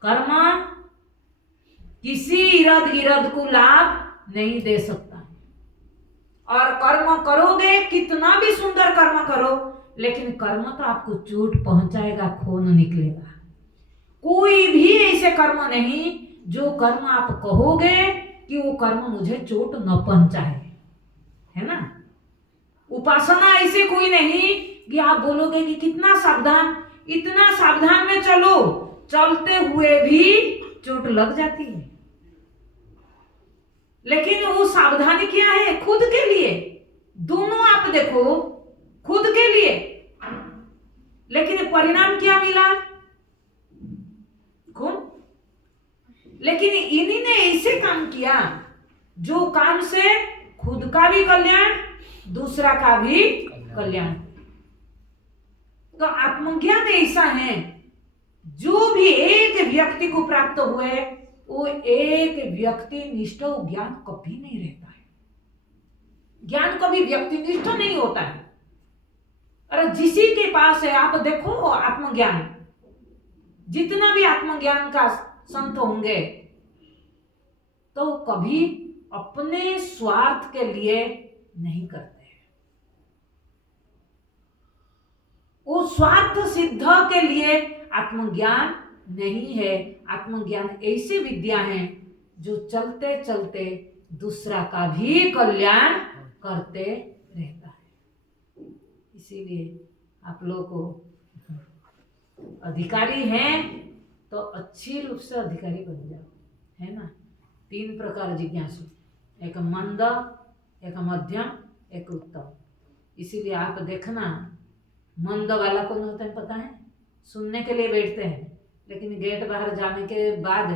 कर्म किसी इर्द गिर्द को लाभ नहीं दे सकता है। और कर्म करोगे, कितना भी सुंदर कर्म करो, लेकिन कर्म तो आपको चोट पहुंचाएगा, खून निकलेगा। कोई भी ऐसे कर्म नहीं जो कर्म आप कहोगे कि वो कर्म मुझे चोट न पहुंचाए, है ना। उपासना ऐसे कोई नहीं कि आप बोलोगे कि कितना सावधान, इतना सावधान में चलो, चलते हुए भी चोट लग जाती है। लेकिन वो सावधानी क्या है? खुद के लिए। दोनों आप देखो, खुद के लिए, लेकिन परिणाम क्या मिला? कौन? लेकिन इन्हीं ने ऐसे काम किया जो काम से खुद का भी कल्याण, दूसरा का भी कल्याण। तो आत्मज्ञान ऐसा है, जो भी एक व्यक्ति को प्राप्त हुए वो एक व्यक्ति निष्ठ ज्ञान कभी नहीं रहता है। ज्ञान कभी व्यक्तिनिष्ठ नहीं होता है। अरे जिसी के पास है, आप देखो आत्मज्ञान, जितना भी आत्मज्ञान का संत होंगे तो कभी अपने स्वार्थ के लिए नहीं करते हैं। वो स्वार्थ सिद्ध के लिए आत्मज्ञान नहीं है। आत्मज्ञान ऐसी विद्या है जो चलते चलते दूसरा का भी कल्याण करते रहता है। इसीलिए आप लोग को अधिकारी हैं तो अच्छी रूप से अधिकारी बन जाओ, है ना। 3 प्रकार जिज्ञासु, एक मंद, एक मध्यम, एक उत्तम। इसीलिए आप देखना, मंद वाला कौन होता है पता है? सुनने के लिए बैठते हैं लेकिन गेट बाहर जाने के बाद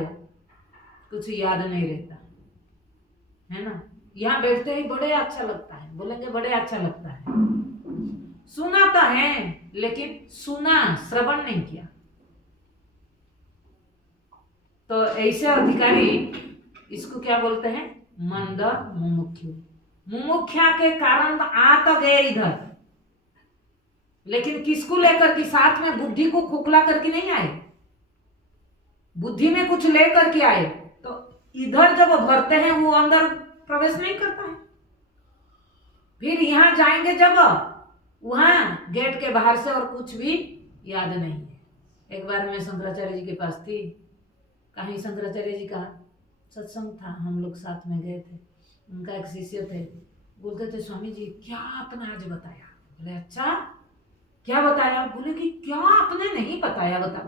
कुछ याद नहीं रहता, है ना। यहाँ बैठते ही बड़े अच्छा लगता है, बोलेंगे बड़े अच्छा लगता है। सुना तो है लेकिन सुना, श्रवण नहीं किया। तो ऐसे अधिकारी, इसको क्या बोलते हैं? मंद मुमुक्षु। मुमुक्षा के कारण आ तो गए इधर, लेकिन किसको लेकर के? साथ में बुद्धि को खोखला करके नहीं आए, बुद्धि में कुछ लेकर के आए। तो इधर जब भरते हैं वो अंदर प्रवेश नहीं करता है। फिर यहां जाएंगे जब, वहां गेट के बाहर से और कुछ भी याद नहीं है। एक बार मैं शंकराचार्य जी के पास थी, कहीं शंकराचार्य जी का सत्संग था, हम लोग साथ में गए थे। उनका एक शिष्य थे, बोलते थे स्वामी जी क्या आपने आज बताया? बोले अच्छा क्या बताया? बोले कि क्या आपने नहीं बताया, बता।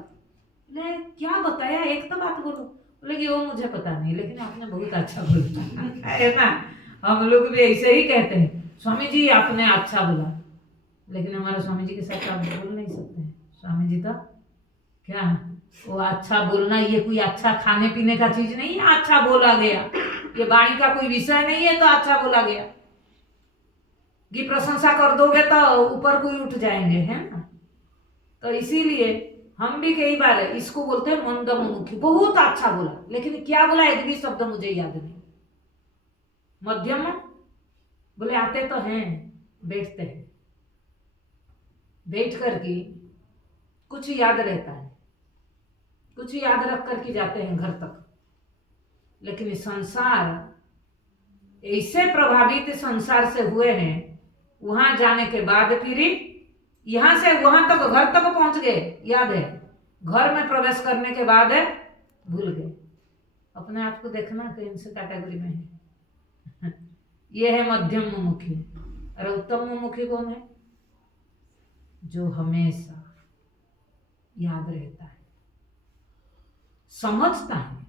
बोले क्या बताया, एक तो बात बोलो। बोले कि वो मुझे पता नहीं, लेकिन आपने बहुत अच्छा बोला है ना। हम लोग भी ऐसे ही कहते हैं, स्वामी जी आपने अच्छा बोला, लेकिन हमारे स्वामी जी के साथ आप बोल नहीं सकते हैं। स्वामी जी तो क्या, वो अच्छा बोलना ये कोई अच्छा खाने पीने का चीज नहीं है। अच्छा बोला गया ये वाणी का कोई विषय नहीं है, तो अच्छा बोला गया कि प्रशंसा कर दोगे तो ऊपर कोई उठ जाएंगे, है ना। तो इसीलिए हम भी कई बार इसको बोलते हैं मंद मुमुक्षु, बहुत अच्छा बोला, लेकिन क्या बोला एक भी शब्द मुझे याद नहीं। मध्यम बोले आते तो हैं, बैठते हैं, बैठ करके कुछ याद रहता है, कुछ याद रख करके जाते हैं घर तक। लेकिन संसार ऐसे प्रभावित संसार से हुए हैं, वहां जाने के बाद फिर यहां से वहां तक, घर तक पहुंच गए, याद है, घर में प्रवेश करने के बाद भूल गए। अपने आप को देखना कौन से कैटेगरी में है। ये है मध्यम मुमुक्षु। और उत्तम मुमुक्षु कौन है? जो हमेशा याद रहता है, समझता है।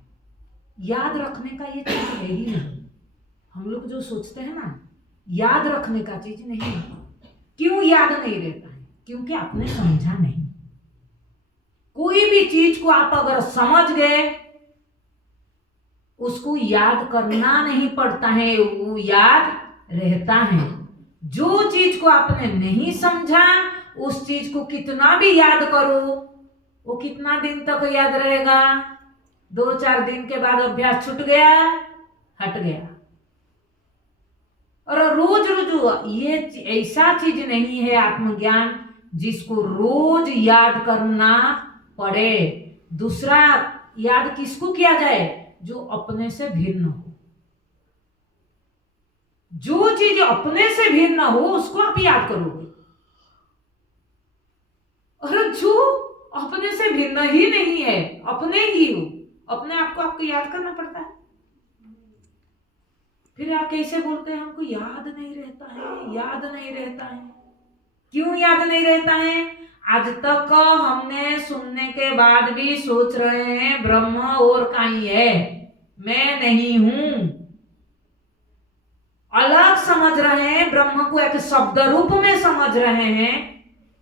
याद रखने का ये चीज है ही नहीं। हम लोग जो सोचते हैं ना, याद रखने का चीज नहीं है। क्यों याद नहीं रहता है? क्योंकि आपने समझा नहीं। कोई भी चीज को आप अगर समझ गए, उसको याद करना नहीं पड़ता है, वो याद रहता है। जो चीज को आपने नहीं समझा, उस चीज को कितना भी याद करो, वो कितना दिन तक याद रहेगा? 2-4 दिन के बाद अभ्यास छूट गया, हट गया। और रोज रोज ये ऐसा चीज नहीं है आत्मज्ञान जिसको रोज याद करना पड़े। दूसरा याद किसको किया जाए? जो अपने से भिन्न हो। जो चीज अपने से भिन्न हो उसको आप याद करोगे, और जो अपने से भिन्न ही नहीं है, अपने ही हो, अपने आप को आपको याद करना पड़ता है। फिर आप कैसे बोलते हैं हमको याद नहीं रहता है, याद नहीं रहता है? क्यों याद नहीं रहता है? आज तक हमने सुनने के बाद भी सोच रहे हैं ब्रह्म और कहीं है, मैं नहीं हूं। अलग समझ रहे हैं, ब्रह्म को एक शब्द रूप में समझ रहे हैं।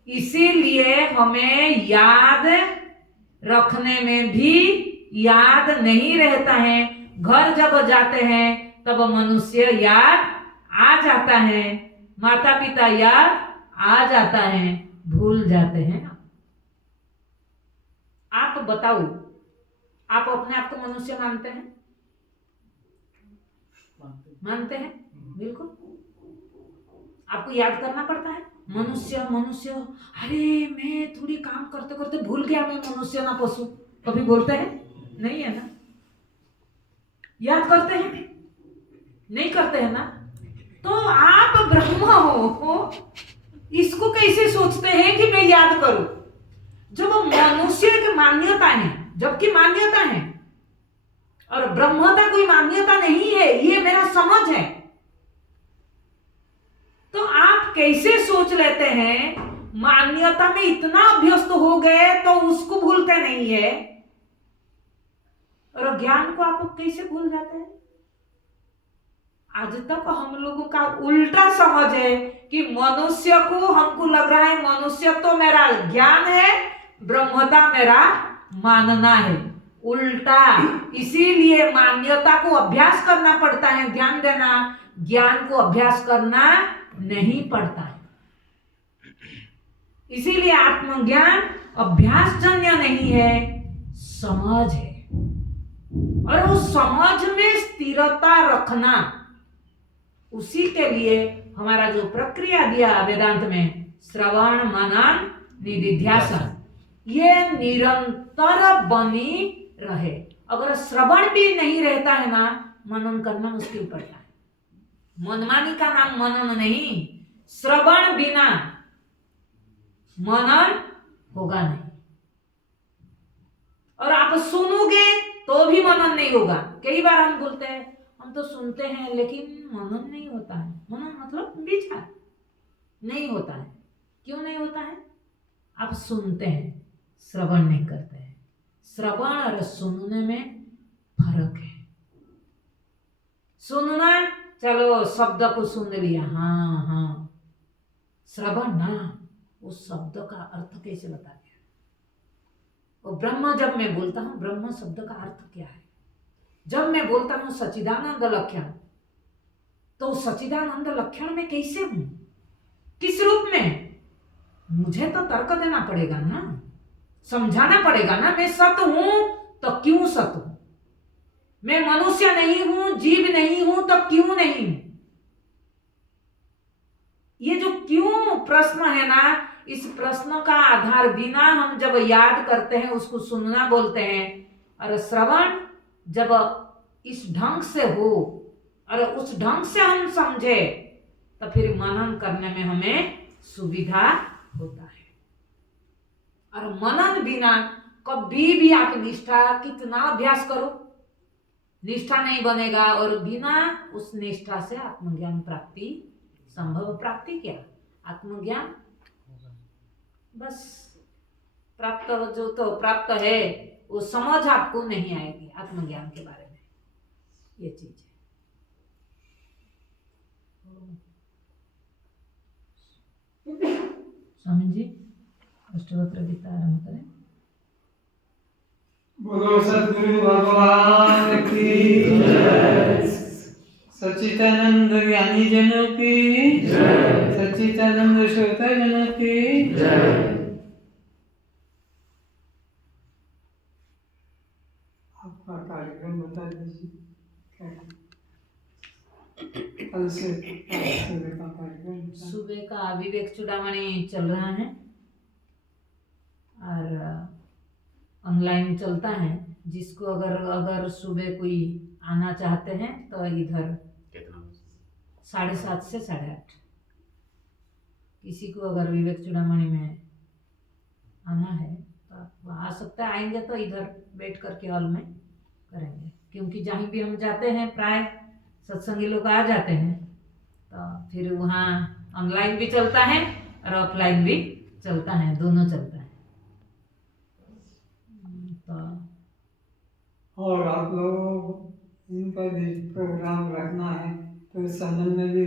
इसीलिए हमें याद रखने में भी याद नहीं रहता है। घर जब जाते हैं तब मनुष्य याद आ जाता है, माता पिता याद आ जाता है, भूल जाते हैं। आप बताओ, आप अपने आप को मनुष्य मानते हैं? मानते हैं? बिल्कुल। आपको याद करना पड़ता है मनुष्य मनुष्य। अरे मैं थोड़ी काम करते करते भूल गया मैं मनुष्य ना पशु, कभी बोलते हैं? नहीं है ना? याद करते हैं? नहीं करते हैं ना? तो आप ब्रह्म हो, इसको कैसे सोचते हैं कि मैं याद करूं? जब मनुष्य की मान्यता है, जबकि मान्यता है, और ब्रह्मता कोई मान्यता नहीं है, ये मेरा समझ है। तो आप कैसे सोच लेते हैं? मान्यता में इतना अभ्यस्त हो गए तो उसको भूलते नहीं है, और ज्ञान को आप कैसे भूल जाते हैं? आज तक हम लोगों का उल्टा समझ है कि मनुष्य को, हमको लग रहा है मनुष्य तो मेरा ज्ञान है, ब्रह्मता मेरा मानना है। उल्टा। इसीलिए मान्यता को अभ्यास करना पड़ता है, ध्यान देना, ज्ञान को अभ्यास करना नहीं पड़ता है। इसीलिए आत्मज्ञान अभ्यास जन्य नहीं है, समझ है। और उस समझ में स्थिरता रखना, उसी के लिए हमारा जो प्रक्रिया दिया वेदांत में, श्रवण मनन निधिध्यासन, ये निरंतर बनी रहे। अगर श्रवण भी नहीं रहता है ना, मनन करना मुश्किल पड़ता है। मनमानी का नाम मनन नहीं। श्रवण बिना मनन होगा नहीं, और आप सुनोगे तो भी मनन नहीं होगा। कई बार हम बोलते हैं हम तो सुनते हैं लेकिन मनन नहीं होता है। मनन मतलब विचार नहीं होता है। क्यों नहीं होता है? आप सुनते हैं, श्रवण नहीं करते हैं। श्रवण और सुनने में फर्क है। सुनना, चलो शब्द को सुन लिया, हाँ हाँ। श्रवण ना, उस शब्द का अर्थ कैसे बता दिया। और ब्रह्म, जब मैं बोलता हूं ब्रह्म शब्द का अर्थ क्या है, जब मैं बोलता हूं सच्चिदानंद लक्षण, तो सच्चिदानंद लक्षण में कैसे हूं, किस रूप में? मुझे तो तर्क देना पड़ेगा ना, समझाना पड़ेगा ना। मैं सत हूं तो क्यों सत हूं? मैं मनुष्य नहीं हूं, जीव नहीं हूं तो क्यों नहीं हूं? ये जो क्यों प्रश्न है ना, इस प्रश्न का आधार बिना हम जब याद करते हैं उसको सुनना बोलते हैं। और श्रवण जब इस ढंग से हो और उस ढंग से हम समझे तो फिर मनन करने में हमें सुविधा होता है। और मनन बिना कभी भी आप निष्ठा कितना अभ्यास करो, निष्ठा नहीं बनेगा। और बिना उस निष्ठा से आत्मज्ञान प्राप्ति संभव। प्राप्ति क्या? आत्मज्ञान बस प्राप्त, जो तो प्राप्त है वो समझ आपको नहीं आएगी आत्मज्ञान के बारे में। ये चीज है। स्वामी जी अष्टोत्तर गीता आरंभ करें। बोलो सद्गुरु भगवान की जय, सच्चिदानंद ज्ञानी जनों की जय, सच्चिदानंद श्रोता जनों की जय। आपका कार्यक्रम बता दीजिए क्या है? कल से सुबह का कार्यक्रम सुबह का विवेक चूड़ामणि चल रहा है और ऑनलाइन चलता है। जिसको अगर सुबह कोई आना चाहते हैं तो इधर 7:30 से 8:30। किसी को अगर विवेक चूड़ामणि में आना है तो आप आ सकते हैं। आएंगे तो इधर बैठ करके हॉल में करेंगे, क्योंकि जहाँ भी हम जाते हैं प्राय सत्संगी लोग आ जाते हैं तो फिर वहाँ ऑनलाइन भी चलता है और ऑफलाइन भी चलता है, दोनों चलता है। तो और आप लोगों को इनका भी प्रोग्राम रखना है तो इस संबंध में भी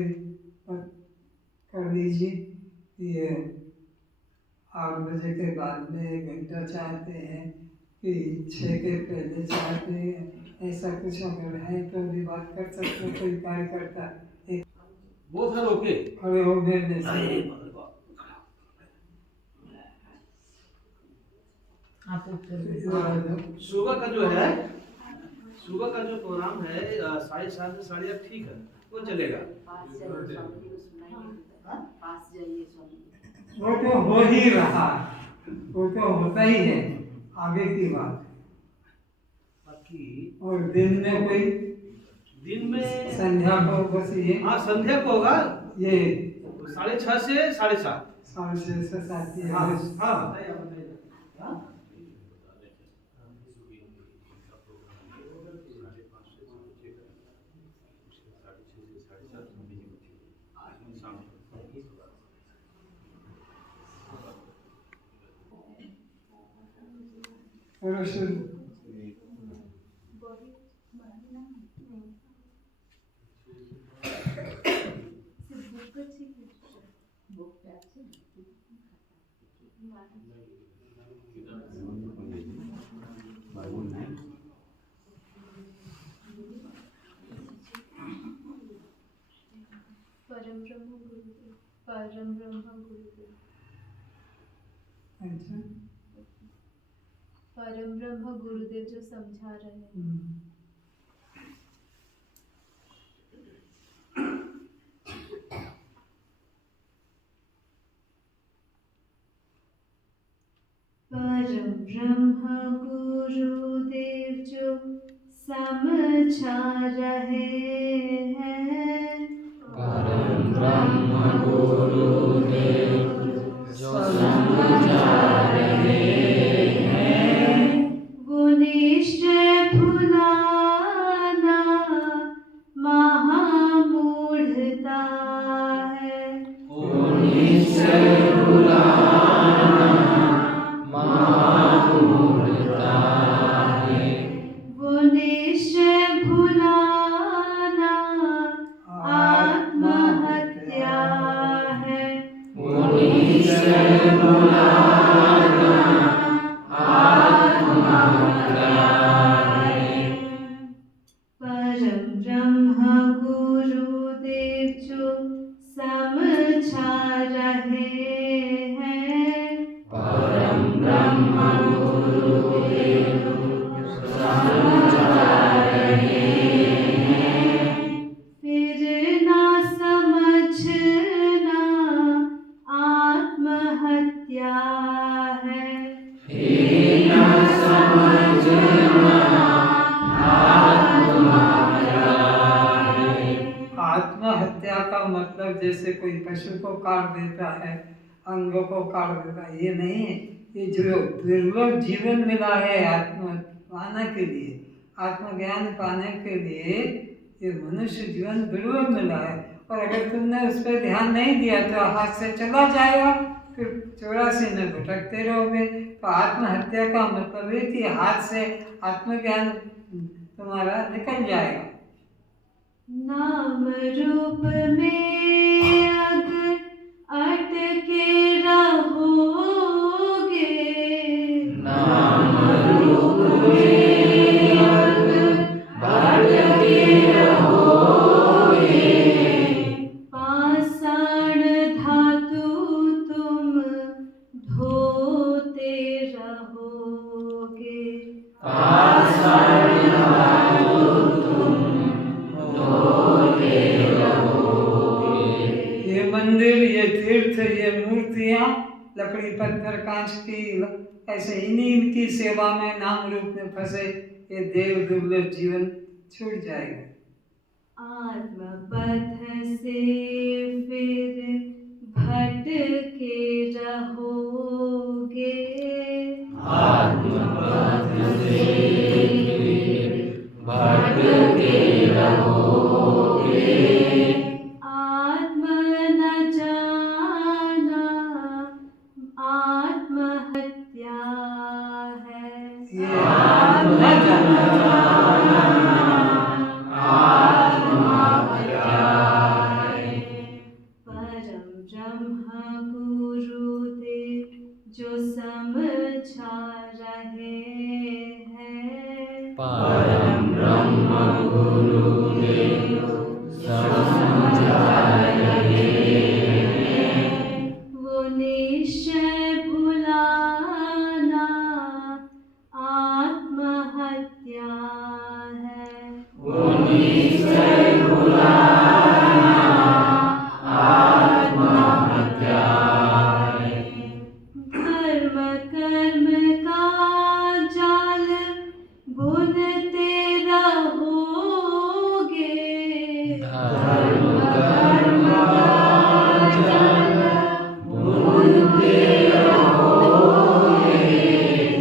कर दीजिए कि ये 8 बजे के बाद में 1 घंटा चाहते हैं कि 6 के पहले चाहते हैं, ऐसा कुछ अगर है तो भी बात कर सकते हो। कोई कार्यकर्ता एक वो सर ओके खड़े हो गए आप उत्तर सुबह का जो है, सुबह का जो प्रोग्राम है 7:30 से 8:30 ठीक है, वो चलेगा। वो तो हो ही रहा, वो तो होता ही है, आगे की बात। बाकी और दिन में कोई दिन में संध्या को बस ये हाँ संध्या को होगा ये 6:30 से 7:30। 6:30 से 7 हाँ हाँ बताइए बताइए। पुरुष परम ब्रह्म गुरुदेव अच्छा परम ब्रह्म गुरुदेव जो समझा रहे हैं। परम ब्रह्म गुरुदेव जो समझा रहे हैं। परम ब्रह्म गुरुदेव जो समझा रहे हैं, वो निश्चय भुलाना महामूढ़ता है। वो निश्चय भुलाना महामूढ़ता है। वो निश्चय भुलाना आत्महत्या है। वो निश्चय भुलाना आत्महत्या है। परम ब्रह्म गुरुदेव जो समझा रहे हैं। परम ब्रह्म गुरुदेव समझा रहे हैं, फिर ना समझना आत्महत्या है। फिर न समझना आत्महत्या है। आत्महत्या का मतलब जैसे कोई पशु को काट देता है, अंगों को काट देता है, ये नहीं है। ये जो दुर्लभ जीवन मिला है आत्म पाने के लिए, आत्मज्ञान पाने के लिए, ये मनुष्य जीवन दुर्लभ मिला है। और अगर तुमने उस पर ध्यान नहीं दिया तो हाथ से चला जाएगा, फिर 84 में भटकते रहोगे। तो आत्महत्या का मतलब है कि हाथ से आत्मज्ञान तुम्हारा निकल जाएगा। नाम रूप में अगर अटके रहोगे, नाम रूप में अगर भटके रहोगे, पाषाण धातु तुम धोते रहोगे। पाषाण धातु तुम धोते रहोगे। ये मंदिर, ये तीर्थ, ये मूर्तियाँ लकड़ी पत्थर कांच की ऐसे इन्हीं की सेवा में नाम रूप में फंसे, ये देव दुर्लभ जीवन छूट जाएगा। आत्मपथ से फिर भटके रहोगे। आत्मपथ से फिर भटके रहोगे। गुरुदेव समझाए वो निश्चय भुलाना आत्महत्या है। वो निश्चय भुलाना आत्महत्या है। धर्म कर्म का जाल बुनते रहोगे। धर्म कर्म का जाल बुनते रहोगे।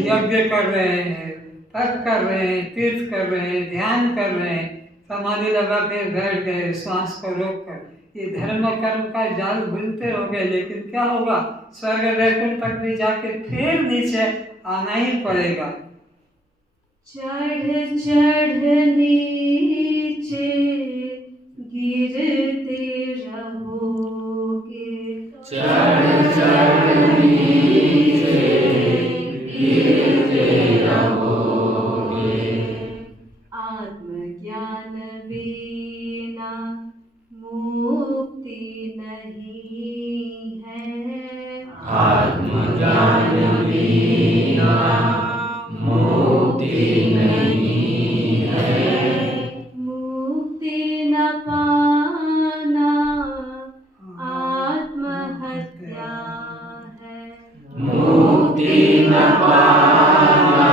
यज्ञ कर रहे हैं, तप कर रहे हैं, तीर्थ कर रहे हैं, ध्यान कर रहे हैं, समाधि लगा के बैठ गए श्वास को रोक कर, ये धर्म कर्म का जाल बुनते रहोगे। लेकिन क्या होगा, स्वर्ग वैकुंठ तक भी जाके फिर नीचे आना ही पड़ेगा। चढ़ चढ़ नीचे गिरते रहोगे। चढ़ चढ़ नीचे गिरते रहोगे। आत्मज्ञान बिना मुक्ति नहीं है। आत्मज्ञान बिना मुक्ति नहीं है। मुक्ति न पाना आत्महत्या है। मुक्ति न पाना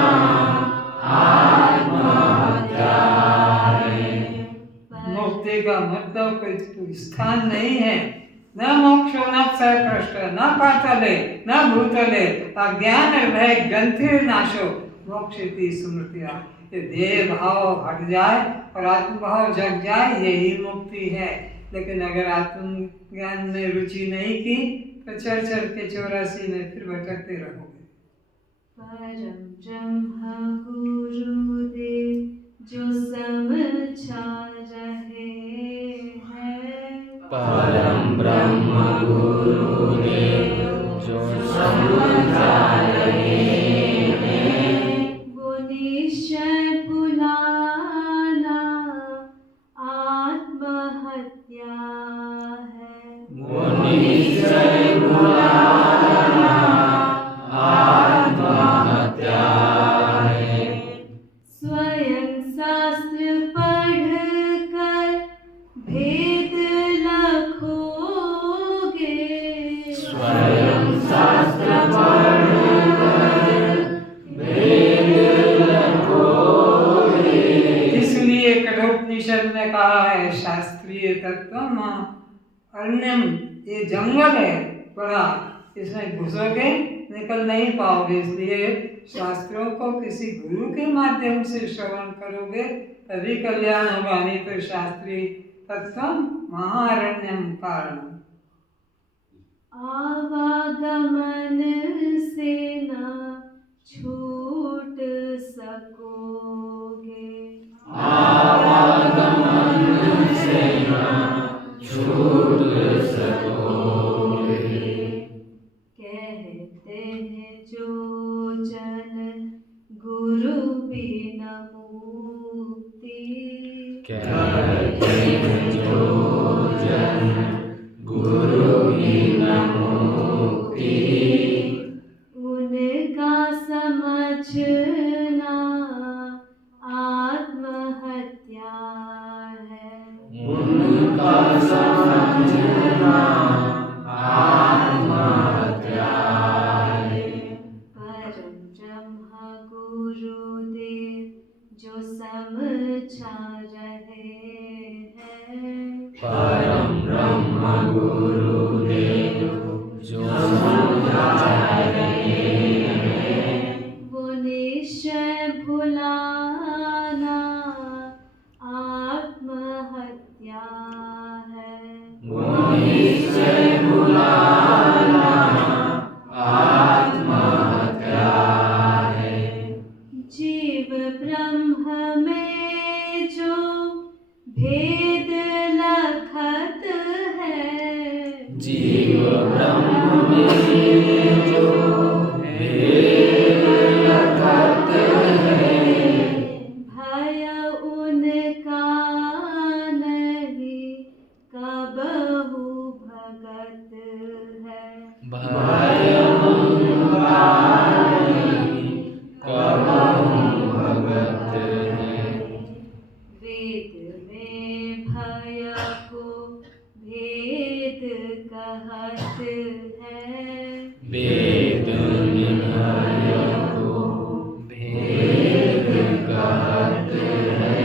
आत्महत्या है। मुक्ति का मतलब कोई स्थान नहीं है। न मोक्षो न सकृष्ट न पातले न भूतले अज्ञान भय ग्रंथि नाशो मोक्षिति स्मृतिया। ये देह भाव हट जाए और आत्मभाव जग जाए, यही मुक्ति है। लेकिन अगर आत्मज्ञान में रुचि नहीं की तो चढ़ चढ़ के 84 में फिर भटकते रहोगे। परम ब्रह्म गुरुदेव जो समझा रहे हैं। परम ब्रह्म गुरुदेव जो समझा रहे हैं। वो निश्चय भुलाना आत्महत्या है। वो निश्चय भुलाना आत्महत्या है। स्वयं शास्त्र पढ़ कर भेद लखोगे। स्वयं शास्त्र पढ़ कर भेद लखोगे। इसलिए कठोपनिषद में कहा है शास्त्रीय तत्वम अन्यम, ये जंगल है बड़ा, इसमें घुसोगे निकल नहीं पाओगे। इसलिए शास्त्रों को किसी गुरु के माध्यम से श्रवण करोगे तभी कल्याण होगा, नहीं तो शास्त्रीय तत्वम महारण्यम कारणम। आवागमन से न छूट सकोगे। आवागमन से न छूट सकोगे। कहते हैं जो जन गुरु बिना मुक्ति। कहते हैं जो जन गुरु बिना मुक्ति। उनका समझना आत्महत्या है। उनका समझना आत्महत्या है। परम ब्रह्म गुरुदेव जो समझा रहे हैं। परम ब्रह्म गुरुदेव जो समझा रहे हैं। वो निश्चय भुलाना आत्महत्या है। वो निश्चय भुलाना आत्महत्या है। जीव ब्रह्म में जो भेद लखत है। जीव ब्रह्म में जो भेद लखत है। भय उनका वेद में भय को भेद कहत है। वेद में भय को भेद कहत है।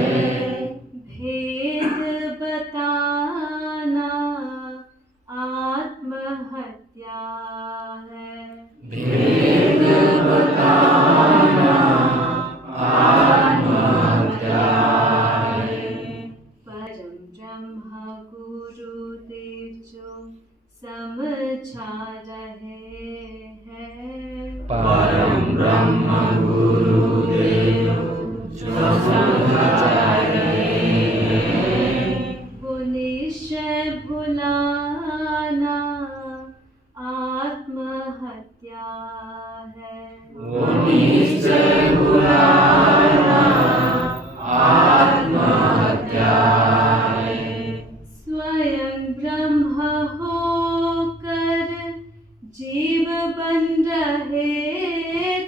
भेद बताना आत्महत्या है। भेद बताना आत्महत्या है। परम ब्रह्म गुरुदेव जो समझा रहे हैं। परम ब्रह्म गुरुदेव जो समझा रहे हैं। वो निश्चय भुलाना आत्महत्या है। वो निश्चय भुलाना आत्महत्या है। स्वयं ब्रह्म होकर जीव बन रहे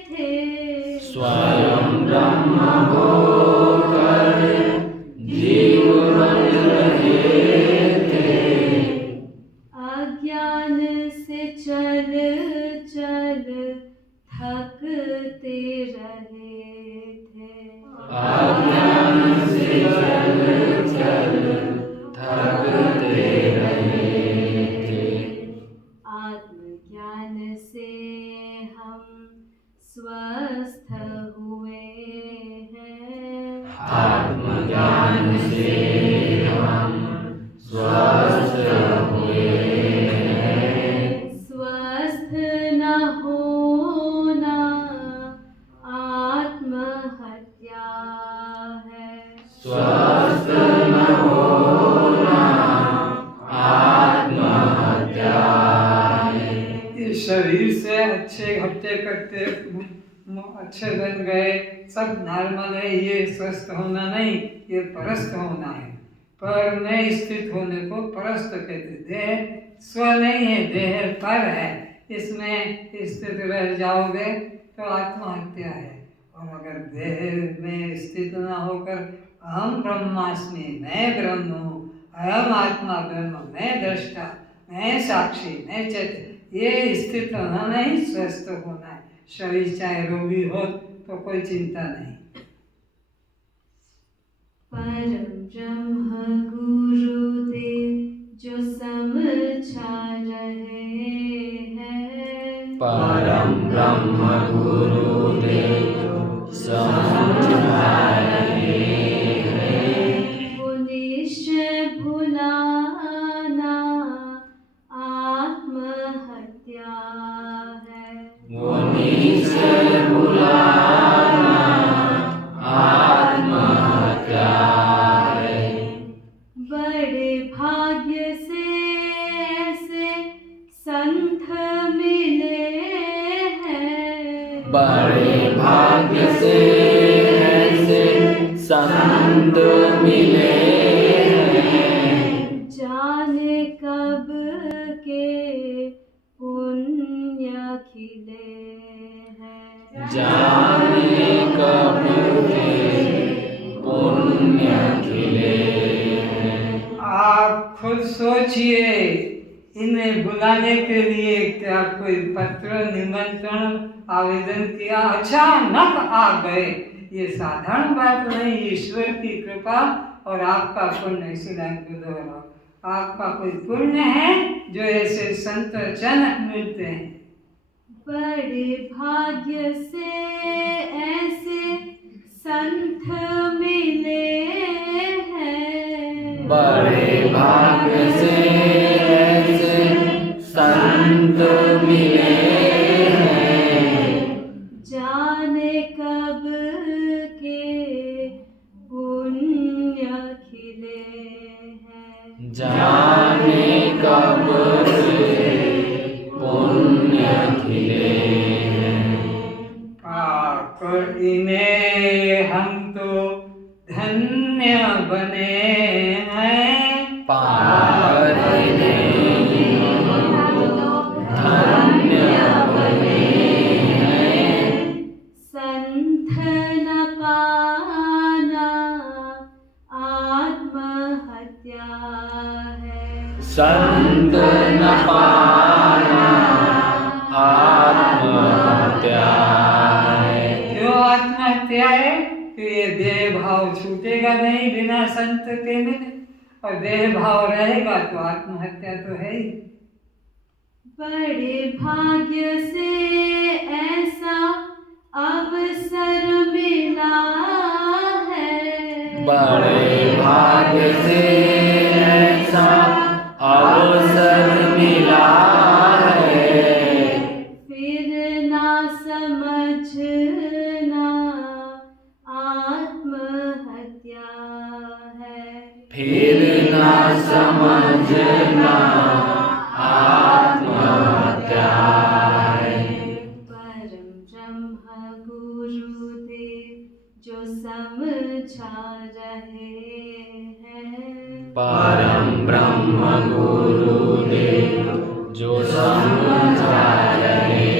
थे। स्वयं ब्रह्म होकर जीव बन रहे थे। अज्ञान से चल चल थकते रहे थे। अज्ञान से चल चल थकते रहे थे। आत्मज्ञान से हम स्वस्थ हुए हैं। आत्मज्ञान से हम स्वस्थ हुए हैं। स्वस्थ न होना आत्महत्या है। स्वस्थ न होना आत्महत्या है। इस शरीर से अच्छे घट्टे कट्टे अच्छे बन गए, सब नॉर्मल है, ये स्वस्थ होना नहीं, ये परस्त होना है। पर में स्थित होने को परस्त कहते। देह स्व नहीं है, देह पर है, इसमें स्थित रह जाओगे तो आत्महत्या है। और अगर देह में स्थित न होकर अहम ब्रह्मास्मि, मैं ब्रह्म हूँ, अहम आत्मा ब्रह्म, मैं दृष्टा, मैं साक्षी, मैं चैत्य, ये स्थित होना नहीं, स्वस्थ होना है। शरीर चाहे रोगी हो तो कोई चिंता नहीं। परम ब्रह्म गुरुदेव जो समझा रहे हैं। परम ब्रह्म गुरुदेव समझा रहे हैं। वो निश्चय भुलाना आत्महत्या है। वो निश्चय भुलाना आत्महत्या है। बड़े भाग्य से ऐसे संत मिले हैं। बड़े भाग्य से ऐसे संत मिले हैं। जाने कब के पुण्य खिले हैं। जाने कब के पुण्य खिले हैं। आप खुद सोचिए, इन्हें बुलाने के लिए क्या कोई पत्र, निमंत्रण, आवेदन किया, अचानक आ गए, ये साधारण बात नहीं। ईश्वर की कृपा और आपका पुण्य, इसीलिए दोहराओ, आपका कोई पुण्य है जो ऐसे संत अचानक मिलते हैं। बड़े भाग्य से ऐसे संत मिले हैं। बड़े भाग्य से ऐसे संत मिले हैं। जाने कब के पुण्य खिले हैं। जाने कब से पुण्य खिले हैं। पाकर इन्हें हम तो धन्य बने हैं। पाकर इन्हें धन्य बने हैं। संत न पाना संत न पाना आत्महत्या है। क्यों आत्महत्या है? तो ये देह भाव छूटेगा नहीं बिना संत के मिले, और देह भाव रहेगा तो आत्महत्या तो है ही। बड़े भाग्य से ऐसा अवसर मिला है। बड़े भाग्य से ऐसा अवसर मिला है। फिर ना समझना आत्महत्या है। फिर ना समझना आत्महत्या है। परम ब्रह्म गुरुदेव जो समझा रहे हैं। परम ब्रह्म गुरुदेव जो समझा रहे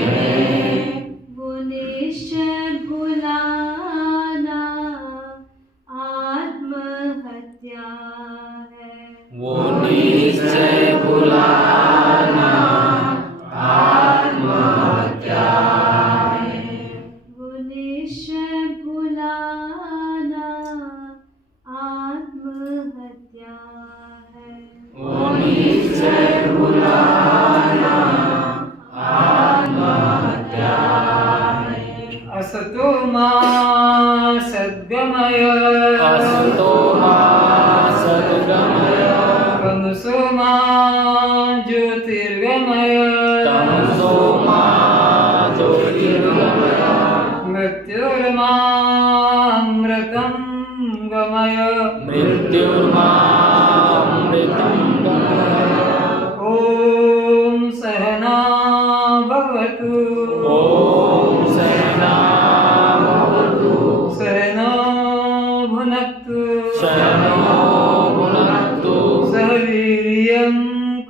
हैं। वो निश्चय भुलाना आत्महत्या है। वो निश्चय भुलाना आत्महत्या है। वो निश्चय भुलाना आत्महत्या है। वो निश्चय भुलाना आत्महत्या है। असतो मा सद्गमय असतो मा सद्गमय तमसो मा ज्योतिर्गमय तमसो मा ज्योतिर्गमय मृत्युर्मा अमृतं गमय मृत्युर्मा अमृतं गमय। ॐ सहना भवतु ॐ सहना भवतु सहनो भुनक्तु सहनो भुनक्तु सह वीर्यं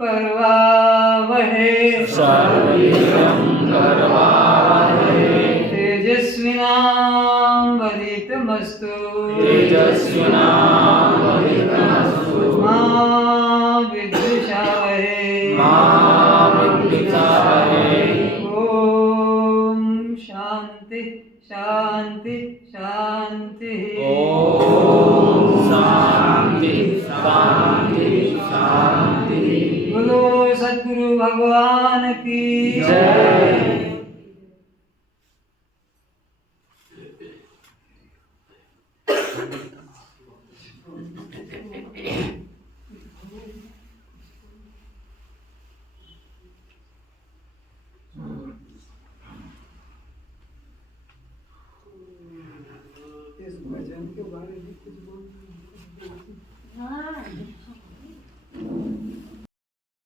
करवावहै सर्वं करवावहै। तेजस्विनावधीतमस्तु तेजस्विनावधीतमस्तु मा विद्विषावहै मा विद्विषावहै।